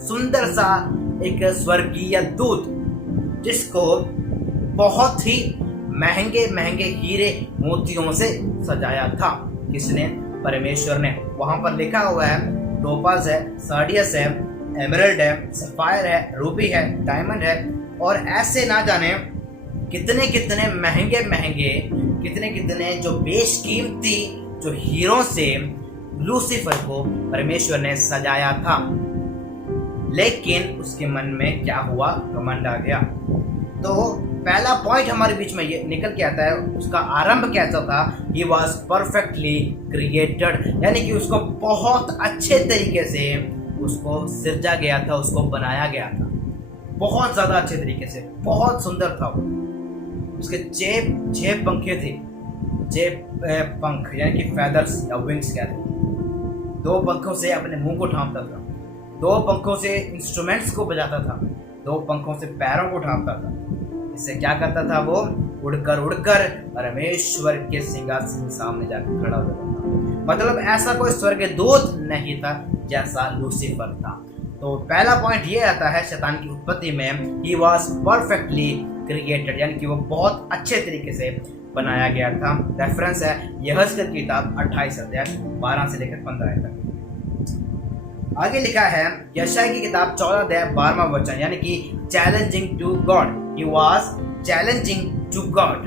सुंदर सा एक स्वर्गीय दूत, जिसको बहुत ही महंगे महंगे हीरे मोतियों से सजाया था, किसने? परमेश्वर ने। वहां पर लिखा हुआ है टोपाज है, सर्डियस है, एमरल्ड है, सफायर है, रूबी है, डायमंड है, और ऐसे ना जाने कितने कितने महंगे महंगे, कितने कितने जो बेशकीमती जो हीरों से लूसीफर को परमेश्वर ने सजाया था। लेकिन उसके मन में क्या हुआ? घमंड आ गया। तो पहला पॉइंट हमारे बीच में ये निकल के आता है, उसका आरंभ कैसा था? He was perfectly created, यानी कि उसको बहुत अच्छे तरीके से उसको सिरजा गया था, उसको बनाया गया था, बहुत ज्यादा अच्छे तरीके से, बहुत सुंदर था वो। उसके छह पंखे थे, पंख यानी कि फेदर्स या विंग्स कहते हैं। 2 पंखों से अपने मुंह को ढांपता था, 2 पंखों से इंस्ट्रूमेंट्स को बजाता था, 2 पंखों से पैरों को ढांपता था। इससे क्या करता था? वो उड़कर उड़कर परमेश्वर के सिंहासन के सामने जाकर खड़ा होता था। मतलब ऐसा कोई स्वर्गदूत नहीं था जैसा लूसीफर था। तो पहला पॉइंट ये आता है शैतान की उत्पत्ति में, he was perfectly created, यानी कि वो बहुत अच्छे तरीके से बनाया गया था। रेफरेंस है यहोशू की किताब 28 अध्याय 12 से लेकर 15 तक। आगे लिखा है यशायाह की किताब 14 अध्याय 12वां वचन, यानी कि challenging to God. He was challenging to God,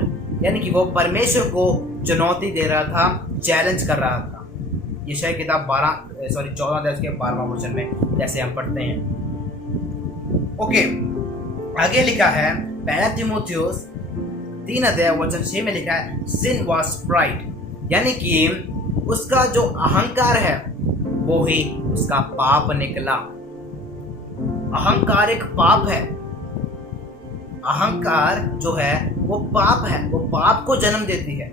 यानी कि वो परमेश्वर को चुनौती दे रहा था, चैलेंज कर रहा था। यशायाह की किताब 14 अध्याय उसके 12वां वचन में जैसे हम पढ़ते हैं। ओके, आगे लिखा है पहला तीमुथियुस 3 अध्याय वचन 6 में लिखा है sin was pride, यानी कि उसका जो अहंकार है वो ही उसका पाप निकला। अहंकार एक पाप है, अहंकार जो है वो पाप है, वो पाप को जन्म देती है।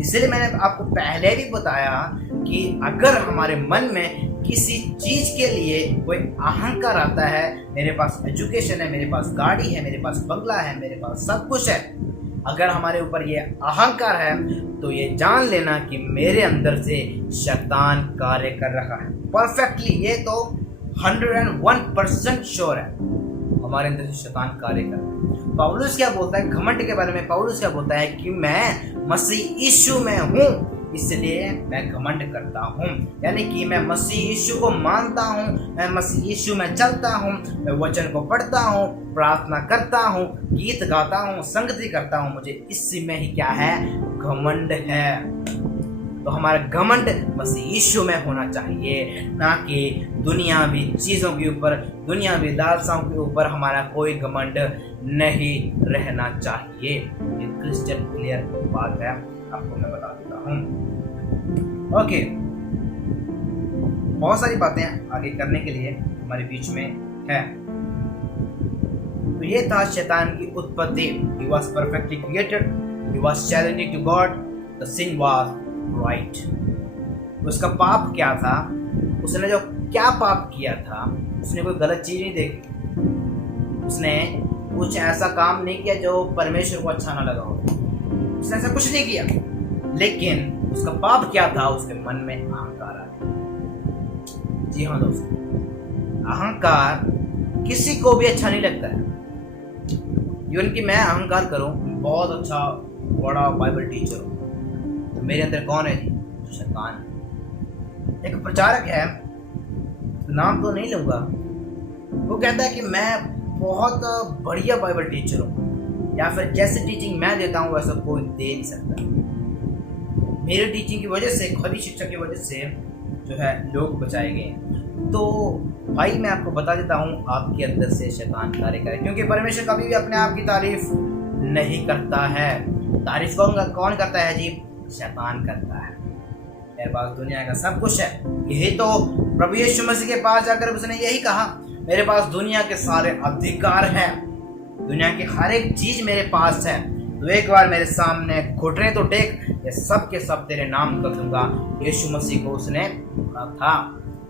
इसलिए मैंने आपको पहले भी बताया कि अगर हमारे मन में किसी चीज के लिए कोई अहंकार आता है, मेरे पास एजुकेशन है, मेरे पास गाड़ी है, मेरे पास बंगला है, मेरे पास सब कुछ है, अगर हमारे ऊपर ये अहंकार है तो ये जान लेना कि मेरे अंदर से शैतान कार्य कर रहा है परफेक्टली। ये तो 101% श्योर है हमारे अंदर से शैतान कार्य कर रहा है। पौलुस क्या बोलता है घमंड के बारे में? पौलुस क्या बोलता है कि मैं मसीह यीशु में हूँ, इसलिए मैं घमंड करता हूँ, यानी कि मैं मसीह यीशु को मानता हूँ, मैं मसीह यीशु में चलता हूँ, मैं वचन को पढ़ता हूँ, प्रार्थना करता हूँ, गीत गाता हूँ, संगति करता हूँ, मुझे इसी में ही क्या है? घमंड है। तो हमारा घमंड मसीह यीशु में होना चाहिए, ना कि दुनियावी चीज़ों के ऊपर, दुनियावी लालसाओं के ऊपर हमारा कोई घमंड नहीं रहना चाहिए। ये क्रिस्टल क्लियर बात है, आपको मैं बता देता हूँ। ओके, बहुत सारी बातें आगे करने के लिए हमारे बीच में है। तो ये था शैतान की उत्पत्ति। He was perfectly created, he was challenging to God, the sin was right। उसका पाप क्या था? उसने जो क्या पाप किया था, उसने कोई गलत चीज नहीं देखी, उसने कुछ ऐसा काम नहीं किया जो परमेश्वर को अच्छा ना लगा हो, उसने ऐसा कुछ नहीं किया। लेकिन उसका पाप क्या था? उसके मन में अहंकार आ गया। जी हाँ दोस्तों, अहंकार किसी को भी अच्छा नहीं लगता है। इवन कि मैं अहंकार करूं, बहुत अच्छा बड़ा बाइबल टीचर हूं, तो मेरे अंदर कौन है? शैतान है। एक प्रचारक है, नाम तो नहीं लूंगा, वो कहता है कि मैं बहुत बढ़िया बाइबल टीचर हूँ, या फिर जैसे टीचिंग मैं देता हूँ वैसा कोई दे नहीं सकता। मेरे टीचिंग की वजह से, खरी शिक्षा की वजह से जो है लोग बचाए गए। तो भाई मैं आपको बता देता हूँ, आपके अंदर से शैतान कार्य करे, क्योंकि परमेश्वर कभी भी अपने आप की तारीफ नहीं करता है। तारीफ कौन करता है जी? शैतान करता है। मेरे पास दुनिया का सब कुछ है, यही तो प्रभु यीशु मसीह के पास जाकर उसने यही कहा, मेरे पास दुनिया के सारे अधिकार हैं, दुनिया की हर एक चीज मेरे पास है, तो एक बार मेरे सामने घुटने तो टेक, ये सब के सब तेरे नाम कर दूंगा। यीशु मसीह को उसने बोला था।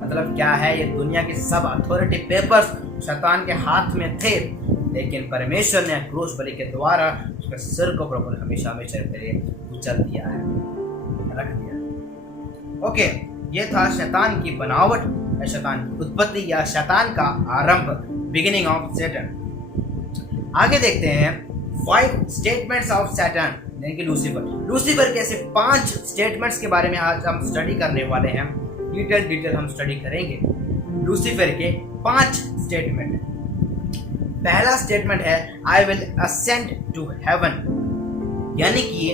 मतलब क्या है, ये दुनिया की सब अथॉरिटी पेपर्स शैतान के हाथ में थे, लेकिन परमेश्वर ने क्रूस बलि के द्वारा उसके सिर को प्रभु ने हमेशा हमेशा के लिए उछल दिया है, रख दिया है। ओके, ये था शैतान की बनावट या शैतान की उत्पत्ति या शैतान का आरंभ, बिगिनिंग ऑफ सैटन। आगे देखते हैं 5 स्टेटमेंट्स ऑफ सैटन यानी कि लूसीफर के ऐसे 5 स्टेटमेंट्स के बारे में आज हम स्टडी करने वाले हैं। डिटेल हम स्टडी करेंगे लूसीफर के 5 स्टेटमेंट। पहला स्टेटमेंट है I will ascend to heaven, यानी कि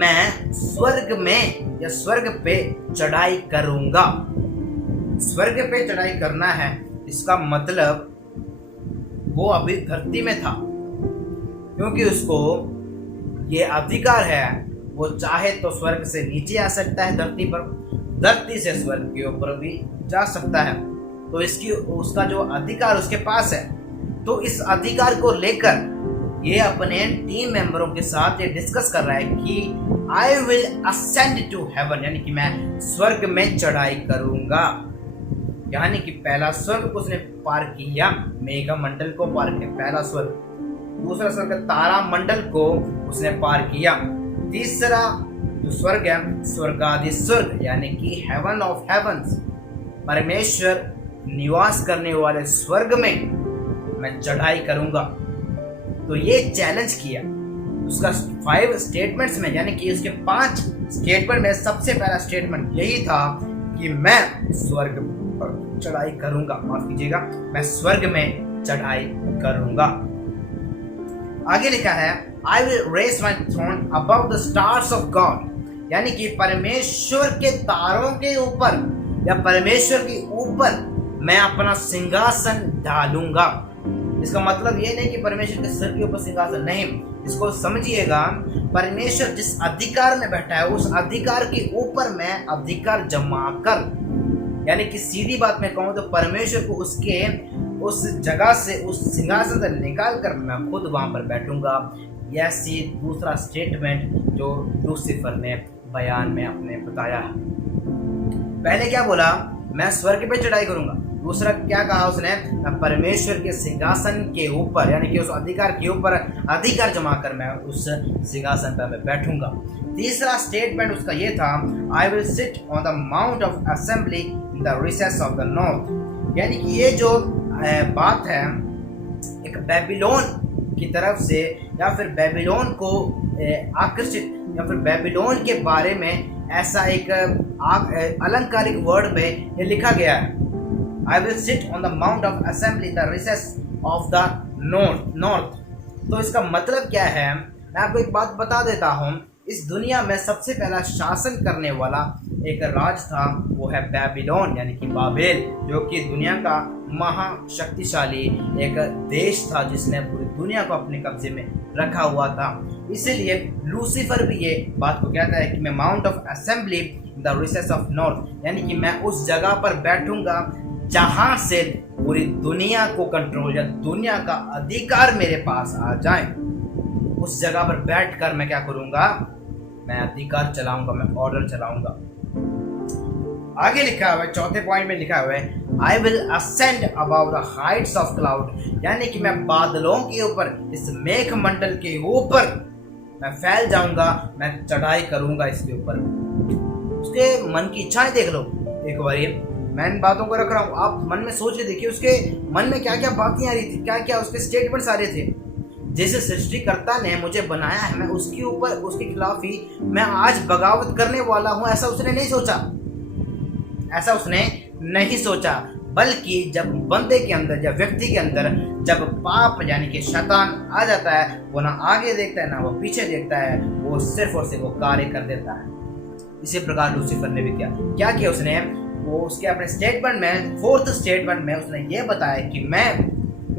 मैं स्वर्ग में या स्वर्ग पे चढ़ाई करूंगा। स्वर्ग पे चढ़ाई करना है, इसका मतलब वो अभी धरती में था, क्योंकि उसको ये अधिकार है, वो चाहे तो स्वर्ग से नीचे आ सकता है धरती पर, धरती से स्वर्ग के ऊपर भी जा सकता है। तो उसका जो अधिकार उसके पास है, तो इस अधिकार को लेकर ये अपने टीम मेंबरों के साथ ये डिस्कस कर रहा है कि I will ascend to heaven, यानी कि मैं स्वर्ग में चढ़ाई करूंगा। यानी कि पहला स्वर्ग उसने पार किया, मेघमंडल को पार किया, पहला स्वर्ग। दूसरा स्वर्ग तारा मंडल को उसने पार किया। तीसरा जो स्वर्ग है स्वर्गादि स्वर्ग, यानी कि हेवन ऑफ हेवंस, परमेश्वर निवास करने वाले स्वर्ग में मैं चढ़ाई करूंगा। तो ये चैलेंज किया उसका 5 स्टेटमेंट्स में, यानी कि उसके 5 स्टेटमेंट में सबसे पहला स्टेटमेंट यही था कि मैं स्वर्ग पर चढ़ाई करूंगा। माफ कीजिएगा, मैं स्वर्ग में चढ़ाई करूंगा। आगे लिखा है I will raise my throne above the stars of God, यानी कि परमेश्वर के तारों के ऊपर या परमेश्वर के ऊपर मैं अपना सिंहासन डालूंगा। इसका मतलब ये नहीं कि परमेश्वर के सिर के ऊपर सिंहासन, नहीं, इसको समझिएगा, परमेश्वर जिस अधिकार में बैठा है उस अधिकार के ऊपर मैं अधिकार जमा कर, यानी कि सीधी बात में कहूँ तो परमेश्वर को उसके उस जगह से, उस सिंहासन से निकाल कर मैं खुद वहां पर बैठूंगा। ऐसी दूसरा स्टेटमेंट जो लूसीफर ने बयान में अपने बताया। पहले क्या बोला, मैं स्वर्ग पे चढ़ाई करूंगा। दूसरा क्या कहा उसने, मैं परमेश्वर के सिंहासन के ऊपर, यानी कि उस अधिकार के ऊपर अधिकार जमा कर मैं उस सिंहासन पर मैं बैठूंगा। तीसरा स्टेटमेंट उसका ये था I will sit on the mount of assembly in the recess of the north, यानी कि ये जो बात है एक बेबीलोन की तरफ से, या फिर बेबीलोन को आकर्षित, या फिर बेबीलोन के बारे में ऐसा एक अलंकारिक वर्ड में ये लिखा गया है, I will sit on the mount of assembly the recess of the north. तो इसका मतलब क्या है, मैं आपको एक बात बता देता हूँ। इस दुनिया में सबसे पहला शासन करने वाला एक राज था, वो है बेबीलोन, यानी कि बाबेल, जो कि दुनिया का महाशक्तिशाली एक देश था जिसने पूरी दुनिया को अपने कब्जे में रखा हुआ था। इसीलिए लूसीफर भी ये बात को कहता है कि मैं mount of assembly the recess of north, यानी कि मैं उस जगह पर बैठूंगा जहां से पूरी दुनिया को कंट्रोल या दुनिया का अधिकार मेरे पास आ जाए। उस जगह पर बैठकर मैं क्या करूंगा, मैं अधिकार चलाऊंगा, मैं ऑर्डर चलाऊंगा। आगे लिखा हुआ है, चौथे पॉइंट में लिखा हुआ है I will ascend about the Heights of cloud, यानी कि मैं बादलों के ऊपर, इस मेघ मंडल के ऊपर मैं फैल जाऊंगा, मैं चढ़ाई करूंगा इसके ऊपर। उसके मन की इच्छाएं देख लो एक बार, मैं इन बातों को रख रहा हूँ, आप मन में सोच के देखिए उसके मन में क्या क्या बातें आ रही थी, क्या क्या उसके स्टेटमेंट्स आ रहे थे। जैसे सृष्टिकर्ता ने मुझे बनाया है, मैं उसके ऊपर, उसके खिलाफ ही मैं आज बगावत करने वाला हूँ, ऐसा उसने नहीं सोचा, ऐसा उसने नहीं सोचा। बल्कि जब बंदे के अंदर, जब व्यक्ति के अंदर जब पाप यानी कि शैतान आ जाता है, वो ना आगे देखता है ना वो पीछे देखता है, वो सिर्फ और सिर्फ वो कार्य कर देता है। इसी प्रकार लूसीफर ने भी क्या किया उसने, वो उसके अपने स्टेटमेंट में, 4th स्टेटमेंट में उसने ये बताया कि मैं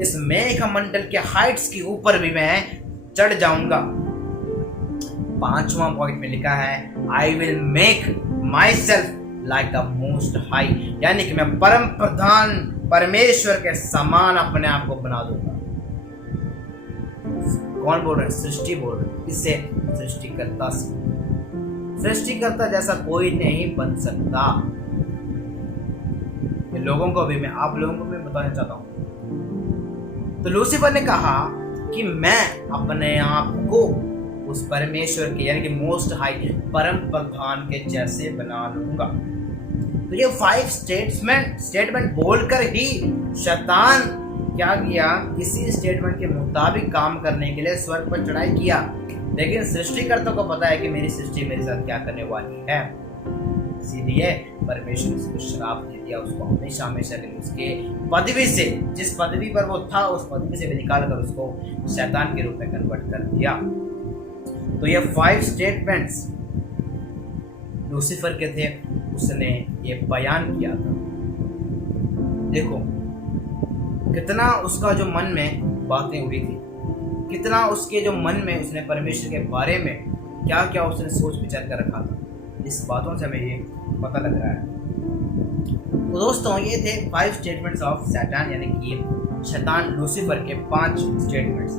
इस मेघ मंडल के हाइट्स के ऊपर भी मैं चढ़ जाऊंगा। 5वां पॉइंट में लिखा है I will make my self like the most high, यानी कि मैं परम प्रधान परमेश्वर के समान अपने आप को बना दूंगा। कौन बोल रहा है? सृष्टि बोल रहा है। किससे? सृष्टिकर्ता से। सृष्टिकर्ता जैसा कोई नहीं बन सकता। ये लोगों को भी, मैं आप लोगों को भी बताना चाहता हूं। तो लूसीफर ने कहा कि मैं अपने आप को उस परमेश्वर के यानी कि मोस्ट हाई परम प्रधान के जैसे बना लूंगा। तो ये 5 स्टेटमेंट बोलकर ही शैतान क्या किया? इसी स्टेटमेंट के मुताबिक काम करने के लिए स्वर्ग पर चढ़ाई किया। लेकिन सृष्टिकर्ता को पता है कि मेरी सृष्टि मेरे साथ क्या करने वाली है, इसीलिए परमेश्वर ने उसको श्राप दे दिया। उसको हमेशा हमेशा के लिए उसके पदवी से, जिस पदवी पर वो था, उस पदवी से भी निकाल कर उसको शैतान के रूप में कन्वर्ट कर दिया। तो ये 5 स्टेटमेंट्स लूसीफर के थे, उसने ये बयान किया था। देखो कितना उसका जो मन में बातें उड़ी थी, कितना उसके जो मन में उसने परमेश्वर के बारे में क्या क्या उसने सोच विचार कर रखा था। इस बातों से हमें ये पता लग रहा है। तो दोस्तों ये थे 5 स्टेटमेंट्स ऑफ सैटान, यानी कि शैतान लूसीफर के 5 स्टेटमेंट्स।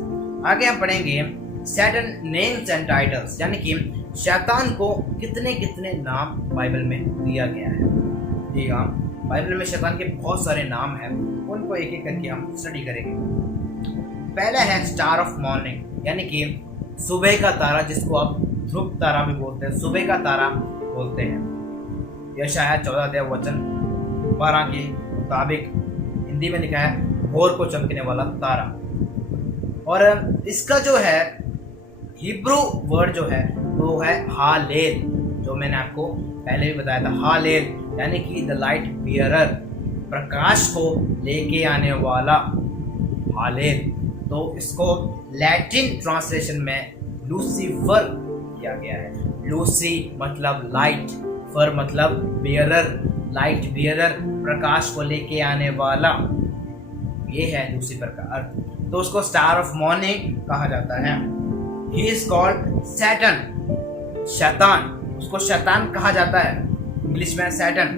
आगे हम पढ़ेंगे सैटन नेम्स एंड टाइटल्स, यानी कि शैतान को कितने कितने नाम बाइबल में दिया गया है। जी हाँ, बाइबल में शैतान के बहुत सारे नाम हैं, उनको एक एक करके हम स्टडी करेंगे। पहला है स्टार ऑफ मॉर्निंग, यानी कि सुबह का तारा, जिसको आप ध्रुव तारा भी बोलते हैं, सुबह का तारा बोलते हैं। यशाया 14:12 के मुताबिक हिंदी में लिखा है भोर को चमकने वाला तारा। और इसका जो है हिब्रू वर्ड जो है वो है हालेल, जो मैंने आपको पहले भी बताया था। हालेल यानी कि द लाइट बियरर, प्रकाश को लेके आने वाला, हालेल। तो इसको लैटिन ट्रांसलेशन में लूसीफर किया गया है। लूसी मतलब लाइट, फर मतलब बियरर, लाइट बियरर, प्रकाश को लेके आने वाला, ये है लूसीफर का अर्थ। तो उसको स्टार ऑफ मॉर्निंग कहा जाता है। ही इज कॉल्ड सैटन, शैतान, उसको शैतान कहा जाता है इंग्लिश में सैटन,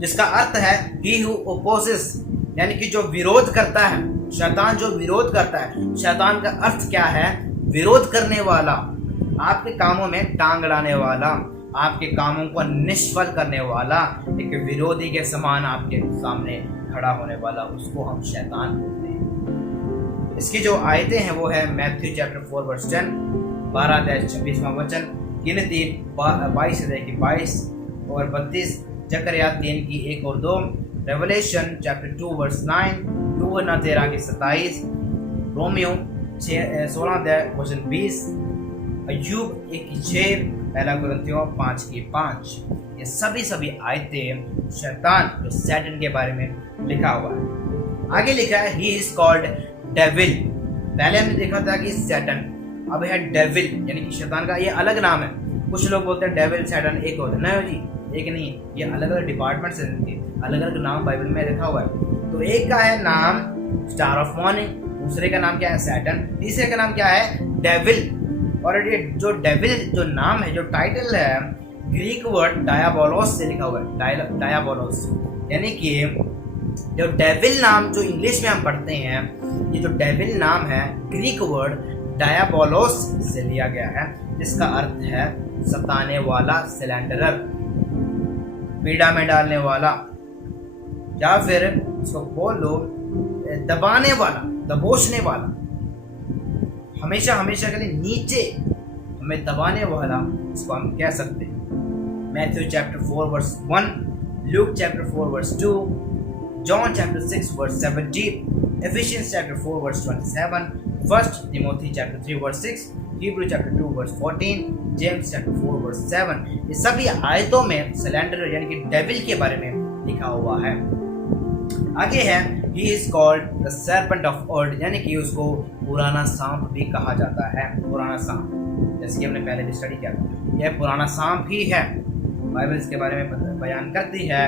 जिसका अर्थ है ही हु ओपोजेस, यानी कि जो विरोध करता है। शैतान जो विरोध करता है, शैतान का अर्थ क्या है? विरोध करने वाला, आपके कामों में टांग अड़ाने वाला, आपके कामों को निष्फल करने वाला, एक विरोधी के समान आपके सामने खड़ा होने वाला, उसको हम शैतान बोलते हैं। इसकी जो आयतें हैं वो है मैथ्यू चैप्टर 4:10, 12-26वां वचन, गिनती 22 और 32, जकरिया 3:1 और 2, रेवलेशन चैप्टर 2:9, 2-13-27, रोमियो 16:20, अय्यूब 1:6, पहला कुरिन्थियों 5:5। ये सभी आयतें शैतान जो सैटन के बारे में लिखा हुआ है। आगे लिखा है ही इज कॉल्ड डेविल। पहले हमने देखा था कि सैटन, अब है डेविल, यानी कि शैतान का ये अलग नाम है। कुछ लोग बोलते हैं डेविल सैटन एक होता है, नहीं जी, एक नहीं, ये अलग अलग डिपार्टमेंट से अलग अलग नाम बाइबल में लिखा हुआ है। तो एक का है नाम स्टार ऑफ मॉर्निंग, दूसरे का नाम क्या है? सैटन, तीसरे का नाम क्या है? डेविल। और ये जो डेविल जो नाम है, जो टाइटल है, ग्रीक वर्ड डायाबोलोस से लिखा हुआ है, डायाबोलोस, यानी कि जो डेविल नाम जो इंग्लिश में हम पढ़ते हैं, ये जो डेविल नाम है ग्रीक वर्ड डायाबोलोस से लिया गया है, जिसका अर्थ है सताने वाला, सिलेंडरर, पीड़ा में डालने वाला, या फिर उसको बोल लो दबाने वाला, दबोचने वाला, हमेशा हमेशा के लिए नीचे हमें दबाने वाला, इसको हम कह सकते हैं। Matthew chapter 4:1, Luke chapter 4:2, John chapter 6:70, efficiency chapter 4:27, first Timothy chapter 3:6, Hebrew chapter 2:14, James chapter 4:7। ये सभी आयतों में सिलेंडर यानी कि डेविल के बारे में लिखा हुआ है। आगे है he is called the serpent of old, यानी कि उसको पुराना सांप भी कहा जाता है। पुराना सांप, जैसे कि हमने पहले भी स्टडी किया था, यह पुराना सांप ही है। बाइबल इसके बारे में बयान करती है।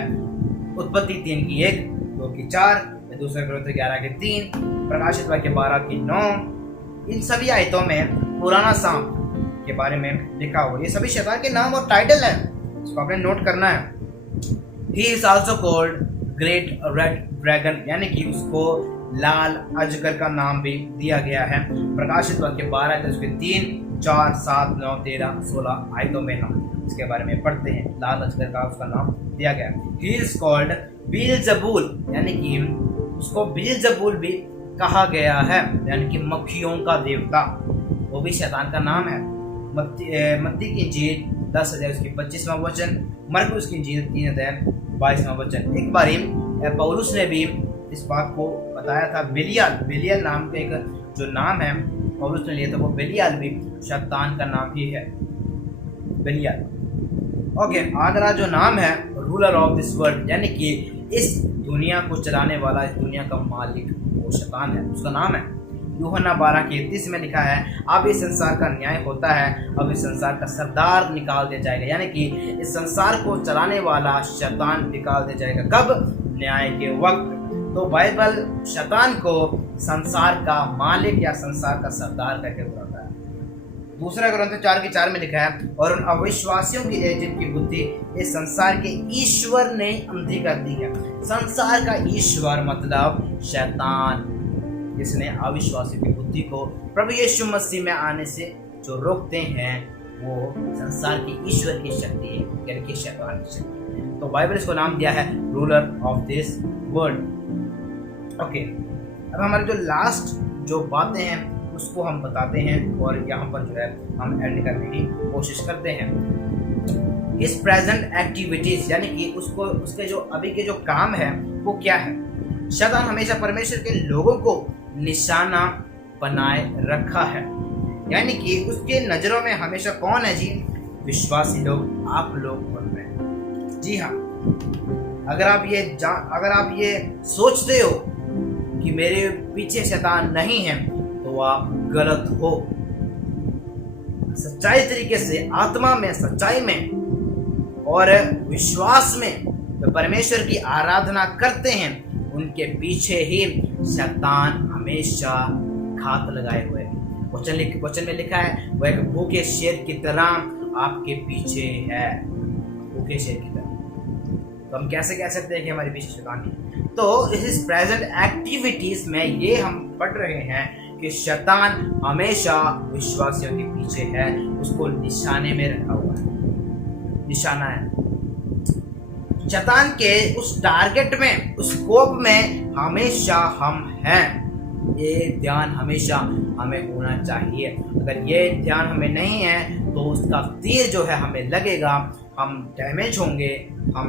उत्पत्ति 3:1, 2:4, दूसरे कुरिन्थियों 11:3, प्रकाशित वाक्य 12:9। इन सभी आयतों में पुराना सांप के बारे में लिखा हुआ। ये सभी शैतान के नाम और टाइटल है, इसको आपने नोट करना है। He is also called great red dragon, यानी कि उसको लाल अजगर का नाम भी दिया गया है। प्रकाशित वाक्य 12 उसके 3, 4, 7, 9, 13, 16 आयतों में हम इसके बारे में पढ़ते हैं। लाल अजगर का उसका नाम दिया गया। ही इज कॉल्ड बिलजबूल, यानी कि उसको बिलजबूल भी कहा गया है, यानी कि मक्खियों का देवता, वो भी शैतान का नाम है। मत्ती की इंजील 10 अध्याय उसकी 25वां वचन, मरकुस की इंजील 3 अध्याय 22वां वचन। एक बार पौलुस ने भी इस बात को बताया था। बेलियल नाम का एक जो नाम है पौलुस ने लिया था, वो बेलियल भी शैतान का नाम ही है, बेलियल। ओके, अगला जो नाम है रूलर ऑफ दिस वर्ल्ड, यानी कि इस दुनिया को चलाने वाला, इस दुनिया का मालिक वो शैतान है, उसका नाम है। यूहन्ना 12:31 में लिखा है, अब इस संसार का न्याय होता है, अब इस संसार का सरदार निकाल दिया जाएगा, यानी कि इस संसार को चलाने वाला शैतान निकाल दिया जाएगा। कब? न्याय के वक्त। तो बाइबल शैतान को संसार का मालिक या संसार का सरदार करके बताता है। दूसरा ग्रंथ 4:4 में लिखा है, और उन अविश्वासियों की जिनकी बुद्धि इस संसार के ईश्वर ने अंधी कर दी है। संसार का ईश्वर मतलब शैतान, जिसने अविश्वासियों की बुद्धि को प्रभु यीशु मसीह में आने से जो रोकते हैं, वो संसार की ईश्वर की शक्ति है, यानी कि शैतान की शक्ति। तो बाइबल इसको नाम दिया है ruler of this world. Okay, अब हमारे जो लास्ट जो बातें हैं उसको हम बताते हैं, और यहाँ पर जो है हम एंड करने की कोशिश करते हैं। इस प्रेजेंट एक्टिविटीज, यानी कि उसको उसके जो अभी के जो काम है वो क्या है। शैतान हमेशा परमेश्वर के लोगों को निशाना बनाए रखा है, यानी कि उसके नजरों में हमेशा कौन है जी? विश्वासी लोग, आप लोग बन रहे हैं। जी हाँ, अगर आप ये सोचते हो कि मेरे पीछे शैतान नहीं है, तो आप गलत हो। सच्चाई तरीके से आत्मा में, सच्चाई में और विश्वास में तो परमेश्वर की आराधना करते हैं, उनके पीछे ही शैतान हमेशा घात लगाए हुए हैं। वचन में लिखा है, वह एक भूखे शेर की तरह आपके पीछे है, भूखे शेर की तरह। तो हम कैसे कह सकते हैं कि हमारे पीछे शैतान है? तो इस प्रेजेंट एक्टिविटीज में ये हम पढ़ रहे हैं कि शैतान हमेशा विश्वासियों के पीछे है, उसको निशाने में रखा हुआ है, निशाना है। शैतान के उस टारगेट में, उस स्कोप में हमेशा हम हैं। ये ध्यान हमेशा हमें होना चाहिए। अगर ये ध्यान हमें नहीं है तो उसका तीर जो है हमें लगेगा, हम डैमेज होंगे, हम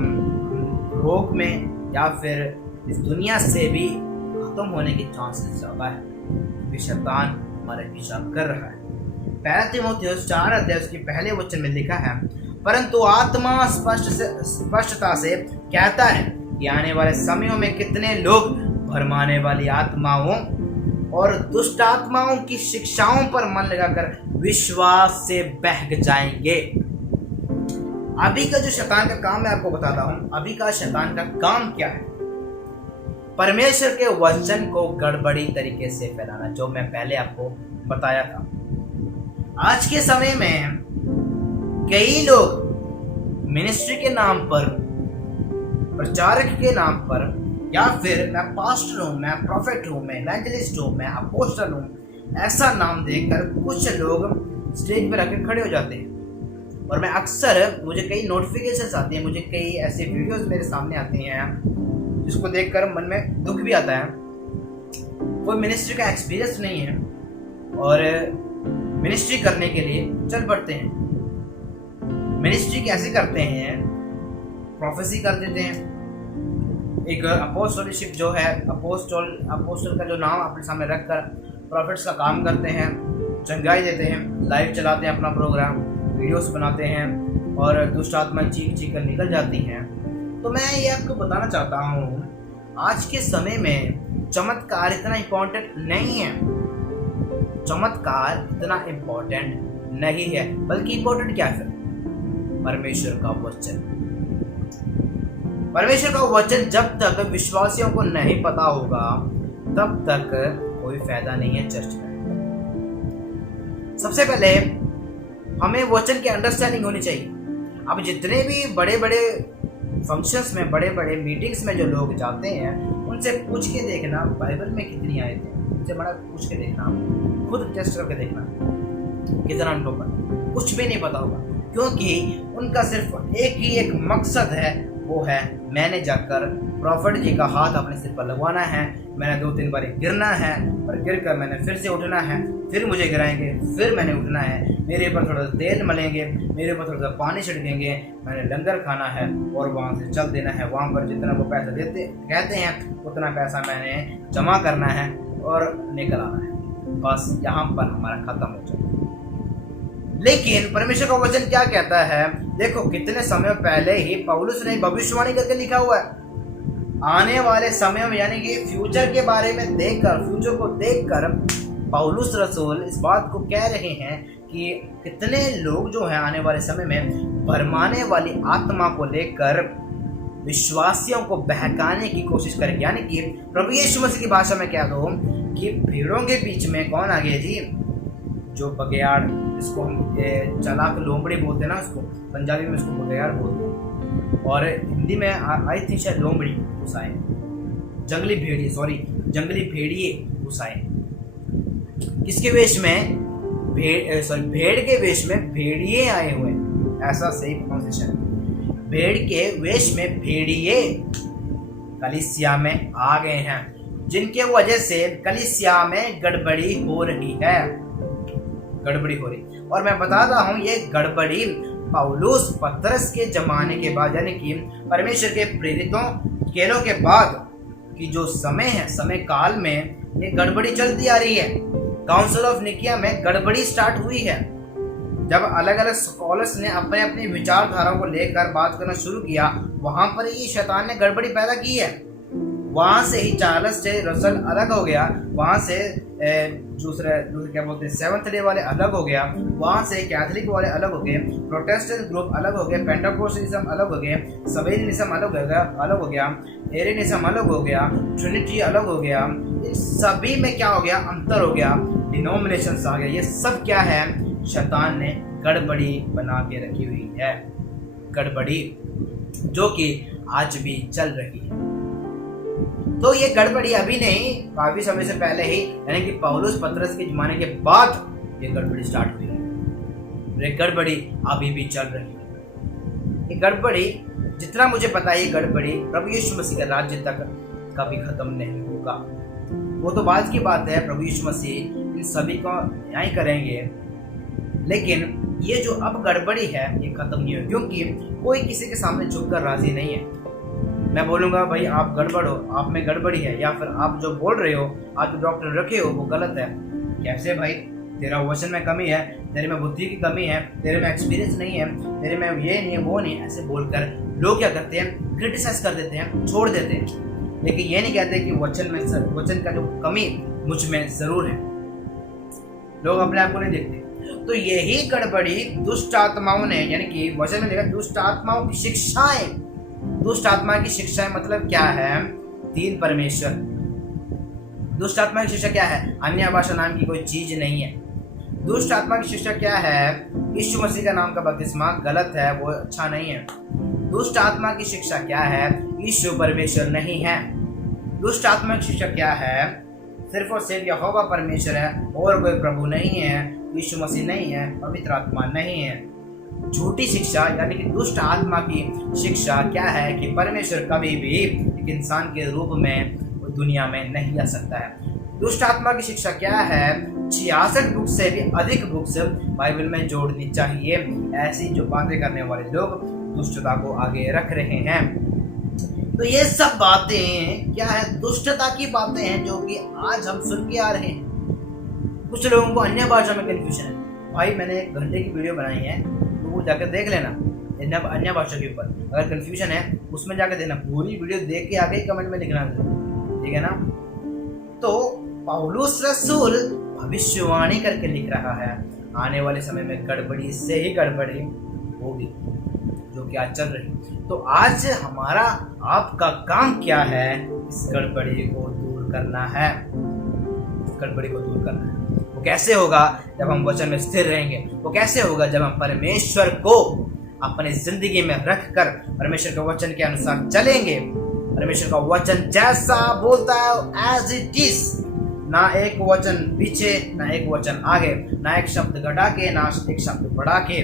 रोग में या फिर इस दुनिया से भी खत्म होने के चांसेस ज़्यादा है, क्योंकि शैतान हमारे पीछा कर रहा है। पहला तीमुथियुस 4 अध्याय उसके पहले वचन में लिखा है, परंतु आत्मा स्पष्टता से कहता है कि आने वाले समयों में कितने लोग भरमाने वाली आत्माओं और दुष्ट आत्माओं की शिक्षाओं पर मन लगाकर विश्वास से बहक जाएंगे। अभी का जो शैतान का काम मैं आपको बताता हूँ। अभी का शैतान का काम क्या है? परमेश्वर के वचन को गड़बड़ी तरीके से फैलाना, जो मैं पहले आपको बताया था। आज के समय में कई लोग मिनिस्ट्री के नाम पर, प्रचारक के नाम पर, या फिर मैं पास्टर हूँ, मैं प्रोफेट हूँ, मैं इवेंजलिस्ट हूँ, मैं अपोस्टल हूँ, ऐसा नाम देकर कुछ लोग स्टेज पर आकर खड़े हो जाते हैं। और मैं अक्सर, मुझे कई नोटिफिकेशंस आती हैं, मुझे कई ऐसे वीडियोस मेरे सामने आती हैं जिसको देखकर मन में दुख भी आता है। कोई मिनिस्ट्री का एक्सपीरियंस नहीं है और मिनिस्ट्री करने के लिए चल पड़ते हैं। मिनिस्ट्री कैसे करते हैं? प्रोफेसी कर देते हैं। एक अपोस्टलशिप जो है, अपोस्टल का जो नाम अपने सामने रखकर प्रॉफिट्स का काम करते हैं, चंगाई देते हैं, लाइव चलाते हैं अपना प्रोग्राम, वीडियोस बनाते हैं और दुष्ट आत्मा चीख कर निकल जाती हैं। तो मैं ये आपको बताना चाहता हूँ, आज के समय में चमत्कार इतना इम्पोर्टेंट नहीं है। चमत्कार इतना इम्पोर्टेंट नहीं है, बल्कि इम्पोर्टेंट क्या है? परमेश्वर का वचन। परमेश्वर का वचन जब तक विश्वासियों को नहीं पता होगा, तब तक कोई फायदा नहीं है चर्च में। सबसे पहले हमें वचन की अंडरस्टैंडिंग होनी चाहिए। अब जितने भी बड़े बड़े फंक्शंस में, बड़े बड़े मीटिंग्स में जो लोग जाते हैं, उनसे पूछ के देखना बाइबल में कितनी आयतें हैं, उनसे बड़ा पूछ के देखना, खुद टेस्ट करके देखना कितना उनको पता, कुछ भी नहीं पता होगा, क्योंकि उनका सिर्फ एक ही एक मकसद है, वो है मैंने जाकर प्रॉफिट जी का हाथ अपने सिर पर लगवाना है, मैंने 2-3 बार गिरना है और गिर कर मैंने फिर से उठना है, फिर मुझे गिराएंगे, फिर मैंने उठना है, मेरे ऊपर थोड़ा सा तेल मलेंगे, मेरे ऊपर थोड़ा सा पानी छिड़केंगे, मैंने लंगर खाना है और वहाँ से चल देना है, वहाँ पर जितना वो पैसा देते कहते हैं उतना पैसा मैंने जमा करना है और निकल आना है, बस यहाँ पर हमारा खत्म हो जाए। लेकिन परमेश्वर का वचन क्या कहता है, देखो कितने समय पहले ही पौलुस ने भविष्यवाणी करके लिखा हुआ है, आने वाले समय में यानी कि फ्यूचर के बारे में देखकर, फ्यूचर को देखकर पौलुस रसूल इस बात को कह रहे हैं कि कितने लोग जो हैं आने वाले समय में भरमाने वाली आत्मा को लेकर विश्वासियों को बहकाने की कोशिश करेंगे। यानी कि प्रभु यीशु मसीह की भाषा में कह दो कि भीड़ों के बीच में कौन आ गया जी, जो बगैयाड़, जिसको हम चालाक लोमड़ी बोलते हैं ना, उसको पंजाबी में उसको बगैयाड़ बोलते हैं और हिंदी में आई थी शायद लोमड़ी घुसाए, जंगली भेड़िए घुसाए। किसके वेश में? भेड़ के वेश में भेड़िए आए हुए, ऐसा सही प्रोनाउंसिएशन, भेड़ के वेश में भेड़िए कलीसिया में आ गए हैं, जिनके वजह से कलीसिया में गड़बड़ी हो रही है, गड़बड़ी हो रही। और मैं बताता हूँ ये गड़बड़ी पौलुस पतरस के जमाने के बाद, यानी कि परमेश्वर के प्रेरितों केलों के बाद की जो समय है, समय काल में ये गड़बड़ी चलती आ रही है। काउंसिल ऑफ निकिया में गड़बड़ी स्टार्ट हुई है, जब अलग अलग स्कॉलर्स ने अपने अपनी विचारधाराओं को लेकर बात करना शुरू किया, वहां पर ही शैतान ने गड़बड़ी पैदा की है। वहां से ही चार्ल्स से रसल अलग हो गया, वहां से दूसरे क्या बोलते हैं सेवंथ डे वाले अलग हो गया, वहां से कैथोलिक वाले अलग हो गए, प्रोटेस्टेंट ग्रुप अलग हो गए, पेंटाकोस्टलिज्म अलग हो गए, सबेरियनिज्म अलग हो गया, एरियनिज्म अलग हो गया, ट्रिनिटी अलग हो गया। इन सभी में क्या हो गया? अंतर हो गया, डिनोमिनेशंस आ गए। ये सब क्या है? शैतान ने गड़बड़ी बना के रखी हुई है, गड़बड़ी जो कि आज भी चल रही है। तो ये गड़बड़ी अभी नहीं, काफी समय से पहले ही, यानी कि पौलुस पतरस के जमाने के बाद ये गड़बड़ी स्टार्ट हुई है। ये गड़बड़ी अभी भी चल रही है। ये गड़बड़ी जितना मुझे पता है, ये गड़बड़ी प्रभु यीशु मसीह के राज्य तक कभी खत्म नहीं होगा। वो तो बात की बात है, प्रभु यीशु मसीह इन सभी को न्याय करेंगे, लेकिन ये जो अब गड़बड़ी है ये खत्म नहीं होगी, क्योंकि कोई किसी के सामने झुककर राजी नहीं है। मैं बोलूँगा भाई आप गड़बड़ हो, आप में गड़बड़ी है, या फिर आप जो बोल रहे हो, आप जो डॉक्टर रखे हो वो गलत है। कैसे भाई? तेरा वचन में कमी है, तेरे में बुद्धि की कमी है, तेरे में एक्सपीरियंस नहीं है, तेरे में ये नहीं है वो नहीं, ऐसे बोलकर लोग क्या करते हैं? क्रिटिसाइज कर देते हैं, छोड़ देते हैं, लेकिन ये नहीं कहते कि वचन का जो कमी मुझ में जरूर है। लोग अपने आप को नहीं देखते। तो यही गड़बड़ी दुष्ट आत्माओं ने, यानी कि वचन में देखा दुष्ट आत्माओं की शिक्षाएं, दुष्ट आत्मा की शिक्षाएं मतलब क्या है? 3 परमेश्वर। दुष्ट आत्मा की शिक्षा क्या है? अन्य भाषा नाम की कोई चीज नहीं है। दुष्ट आत्मा की शिक्षा क्या है? यीशु मसीह का नाम का बपतिस्मा गलत है, वो अच्छा नहीं है। दुष्ट आत्मा की शिक्षा क्या है? यीशु परमेश्वर नहीं है। दुष्ट आत्मा की शिक्षा क्या है? सिर्फ और सिर्फ यहोवा परमेश्वर है और कोई प्रभु नहीं है, यीशु मसीह नहीं है, पवित्र आत्मा नहीं है। झूठी शिक्षा यानी कि दुष्ट आत्मा की शिक्षा क्या है कि परमेश्वर कभी भी एक इंसान के रूप में दुनिया में नहीं आ सकता है। दुष्ट आत्मा की शिक्षा क्या है? 66 बुक से भी अधिक बुक्स बाइबल में जोड़नी चाहिए। ऐसी जो बातें करने वाले लोग दुष्टता को आगे रख रहे हैं। तो ये सब बातें क्या है? दुष्टता की बातें हैं जो कि आज हम सुन के आ रहे हैं। कुछ लोगों को अन्य भाषा में कंफ्यूजन है। भाई मैंने 1 घंटे की वीडियो बनाई है, तो वो जाकर देख लेना अन्य भाषा के ऊपर। अगर कंफ्यूजन है उसमें जाकर देना, पूरी वीडियो देख के आगे कमेंट में लिखना, ठीक है ना। तो पौलुस रसूल भविष्यवाणी करके लिख रहा है आने वाले समय में गड़बड़ी से ही गड़बड़ी होगी जो कि आज चल रही। तो आज हमारा आपका काम क्या है? इस गड़बड़ी को दूर करना है। इस गड़बड़ी को दूर करना है। वो कैसे होगा? जब हम वचन में स्थिर रहेंगे। वो कैसे होगा? जब हम परमेश्वर को अपनी जिंदगी में रखकर परमेश्वर के वचन के अनुसार चलेंगे, परमेश्वर का वचन जैसा बोलता है एज इट इज, ना एक वचन पीछे ना एक वचन आगे, ना एक शब्द घटा के ना एक शब्द बढ़ा के।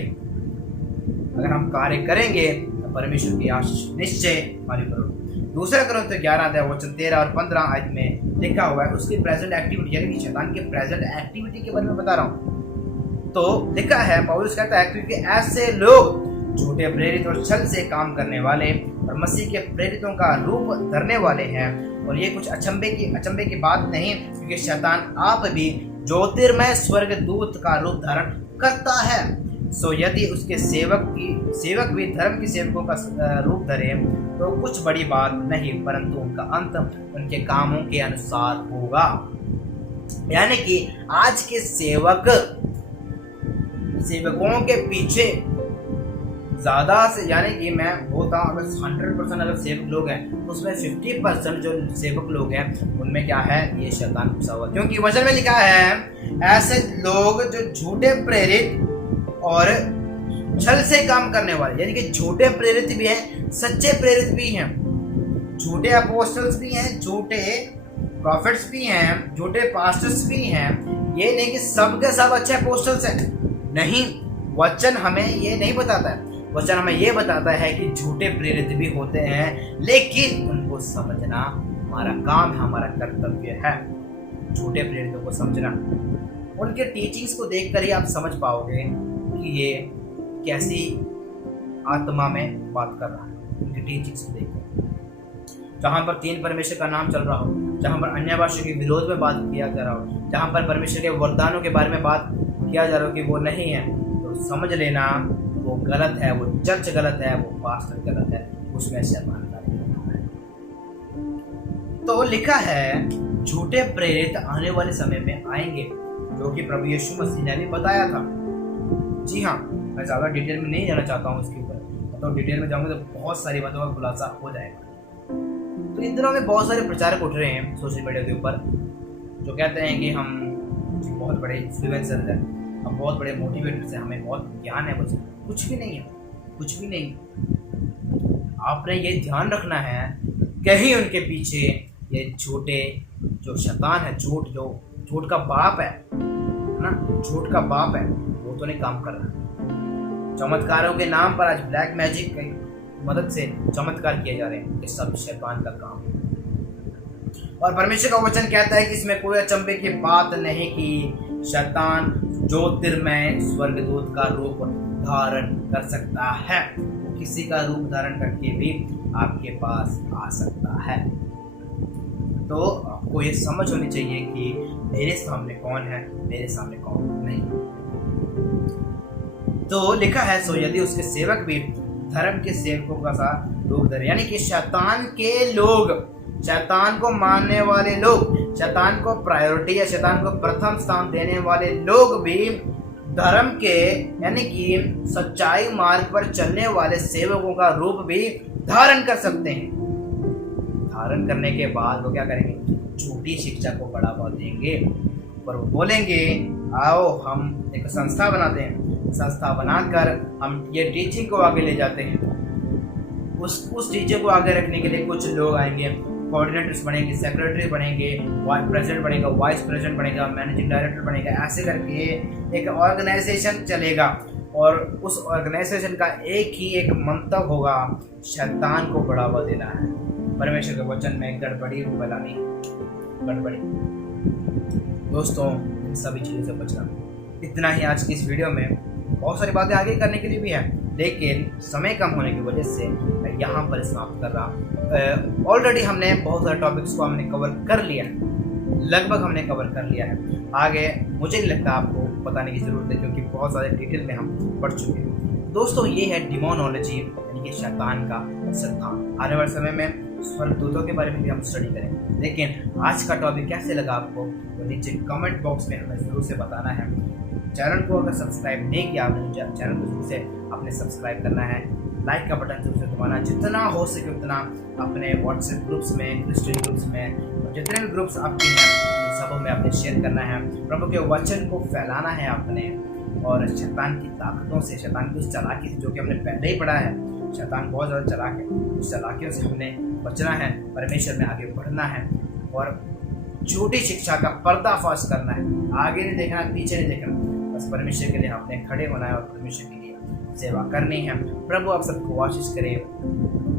अगर हम कार्य करेंगे तो परमेश्वर की आशीष निश्चय हमारी पर होगी। दूसरा कोरिन्थियों 11 अध्याय वचन 13 और 15 आयत में लिखा हुआ है, उसकी प्रेजेंट एक्टिविटी यानी कि शैतान के प्रेजेंट एक्टिविटी के बारे में बता रहा हूँ। तो लिखा है, पौलुस कहता है, क्योंकि ऐसे लोग झूठे प्रेरित और छल से काम करने वाले और मसीह के प्रेरितों का रूप धरने वाले हैं। और ये कुछ अचंभे की बात नहीं, क्योंकि शैतान आप भी ज्योतिर्मय स्वर्गदूत का रूप धारण करता है। सो यदि उसके सेवक भी धर्म के सेवकों का रूप धरे तो कुछ बड़ी बात नहीं, परंतु उनका अंत उनके कामों के अनुसार होगा। यानी कि आज के सेवकों के पीछे ज्यादा से, यानी कि मैं बोलता हूँ अगर 100% अगर सेवक लोग हैं तो उसमें 50% जो सेवक लोग हैं उनमें क्या है, ये शैतान घुसा हुआ। क्योंकि वचन में लिखा है, ऐसे लोग जो झूठे प्रेरित और छल से काम करने वाले, यानी कि झूठे प्रेरित भी हैं, सच्चे प्रेरित भी हैं, झूठे अपोस्टल्स भी हैं, झूठे प्रॉफिट्स भी हैं, झूठे पास्टर्स भी हैं। ये नहीं कि सब के सब अच्छे अपोस्टल्स हैं, नहीं, वचन हमें ये नहीं बताता है। वचन हमें ये बताता है कि झूठे प्रेरित भी होते हैं, लेकिन उनको समझना हमारा काम है, हमारा कर्तव्य है, झूठे प्रेरितों को समझना। उनके टीचिंग्स को देखकर ही आप समझ पाओगे कि ये कैसी आत्मा में बात कर रहा है। उनकी टीचिंग्स को देखकर, जहाँ पर तीन परमेश्वर का नाम चल रहा हो, जहाँ पर अन्य भाषा के विरोध में बात किया जा रहा हो, जहाँ पर परमेश्वर के वरदानों के बारे में बात किया जा रहा हो कि वो नहीं है, तो समझ लेना वो गलत है, वो चर्च गलत है, वो पास्टर गलत है, उसमें शैतान कार्य कर रहा है। तो लिखा है, झूठे प्रेरित आने वाले समय में आएंगे, जो कि प्रभु यीशु मसीह ने भी बताया था। जी हाँ, मैं ज़्यादा डिटेल में नहीं जाना चाहता हूँ इसके ऊपर, तो डिटेल में जाऊँगा तो बहुत सारी बातों का खुलासा हो जाएगा। तो इन दिनों में बहुत सारे प्रचारक उठ रहे हैं सोशल मीडिया के ऊपर, जो कहते हैं कि हम बहुत बड़े इन्फ्लुएंसर हैं, हम बहुत बड़े मोटिवेटर्स हैं, हमें बहुत ज्ञान है। कुछ भी नहीं है, कुछ भी नहीं। आपने ये ध्यान रखना है, कहीं उनके पीछे ये झूठे जो शैतान है, झूठ का बाप है ना, झूठ का बाप है, वो तो नहीं काम कर रहा। चमत्कारों के नाम पर आज ब्लैक मैजिक की मदद से चमत्कार किए जा रहे हैं, ये सब शैतान का काम है। और परमेश्वर का वचन कहता है कि इसमें कोई अचंभे की बात नहीं कि शैतान ज्योतिर्मय स्वर्गदूत का रूप धारण कर सकता है, वो किसी का रूप धारण करके भी आपके पास आ सकता है। तो आपको ये समझ होनी चाहिए कि मेरे सामने कौन है, मेरे सामने कौन नहीं। तो लिखा है, सो यदि उसके सेवक भी धर्म के सेवकों का सा रूप धरे, यानी कि शैतान के लोग, शैतान को मानने वाले लोग, शैतान को प्रायोरिटी या शैतान को प्रथम स्थान देने वाले लोग भी धर्म के यानी कि सच्चाई मार्ग पर चलने वाले सेवकों का रूप भी धारण कर सकते हैं। धारण करने के बाद वो क्या करेंगे, झूठी शिक्षा को बढ़ावा देंगे, पर वो बोलेंगे आओ हम एक संस्था बनाते हैं, संस्था बनाकर हम ये टीचिंग को आगे ले जाते हैं। उस टीचिंग को आगे रखने के लिए कुछ लोग आएंगे, कोऑर्डिनेटर्स बनेंगे, सेक्रेटरी बनेंगे, वाइस प्रेसिडेंट बनेगा, वाइस प्रेसिडेंट बनेगा, मैनेजिंग डायरेक्टर बनेगा। ऐसे करके एक ऑर्गेनाइजेशन चलेगा और उस ऑर्गेनाइजेशन का एक मंतव्य होगा, शैतान को बढ़ावा देना है। परमेश्वर के वचन में गड़बड़ी फैलानी, गड़बड़ी। दोस्तों, इन सभी चीज़ों से बचना। इतना ही आज की इस वीडियो में। बहुत सारी बातें आगे करने के लिए भी है, लेकिन समय कम होने की वजह से मैं यहाँ पर समाप्त कर रहा हूँ। ऑलरेडी हमने बहुत सारे टॉपिक्स को हमने कवर कर लिया है, लगभग हमने कवर कर लिया है। आगे मुझे नहीं लगता आपको बताने की ज़रूरत है, क्योंकि बहुत सारे डिटेल में हम पढ़ चुके हैं। दोस्तों, ये है डिमोनोलॉजी, यानी कि शैतान का सिद्धांत। आने वाले समय में स्वर्गदूतों के बारे में भी हम स्टडी करेंगे। लेकिन आज का टॉपिक कैसे लगा आपको, तो नीचे कमेंट बॉक्स में हमें ज़रूर से बताना है। चैनल को अगर सब्सक्राइब नहीं किया आपने, चैनल को जरूर से आपने सब्सक्राइब करना है, लाइक का बटन जरूर से दबाना, जितना हो सके उतना अपने व्हाट्सएप ग्रुप्स में, क्रिश्चियन ग्रुप्स में, जितने भी ग्रुप्स आपके हैं सबों में आपने शेयर करना है। प्रभु के वचन को फैलाना है आपने, और शैतान की ताकतों से, शैतान की उस चालाकी से, जो कि हमने पहले ही पढ़ा है, शैतान बहुत ज़्यादा चालाक है, उस चालाकियों से हमने बचना है, परमेश्वर में आगे बढ़ना है और झूठी शिक्षा का पर्दाफाश करना है। आगे नहीं देखना, पीछे नहीं देखना, बस परमेश्वर के लिए हमने खड़े होना है और परमेश्वर के लिए सेवा करनी है। प्रभु आप सबको आशीष करे।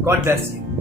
God bless you.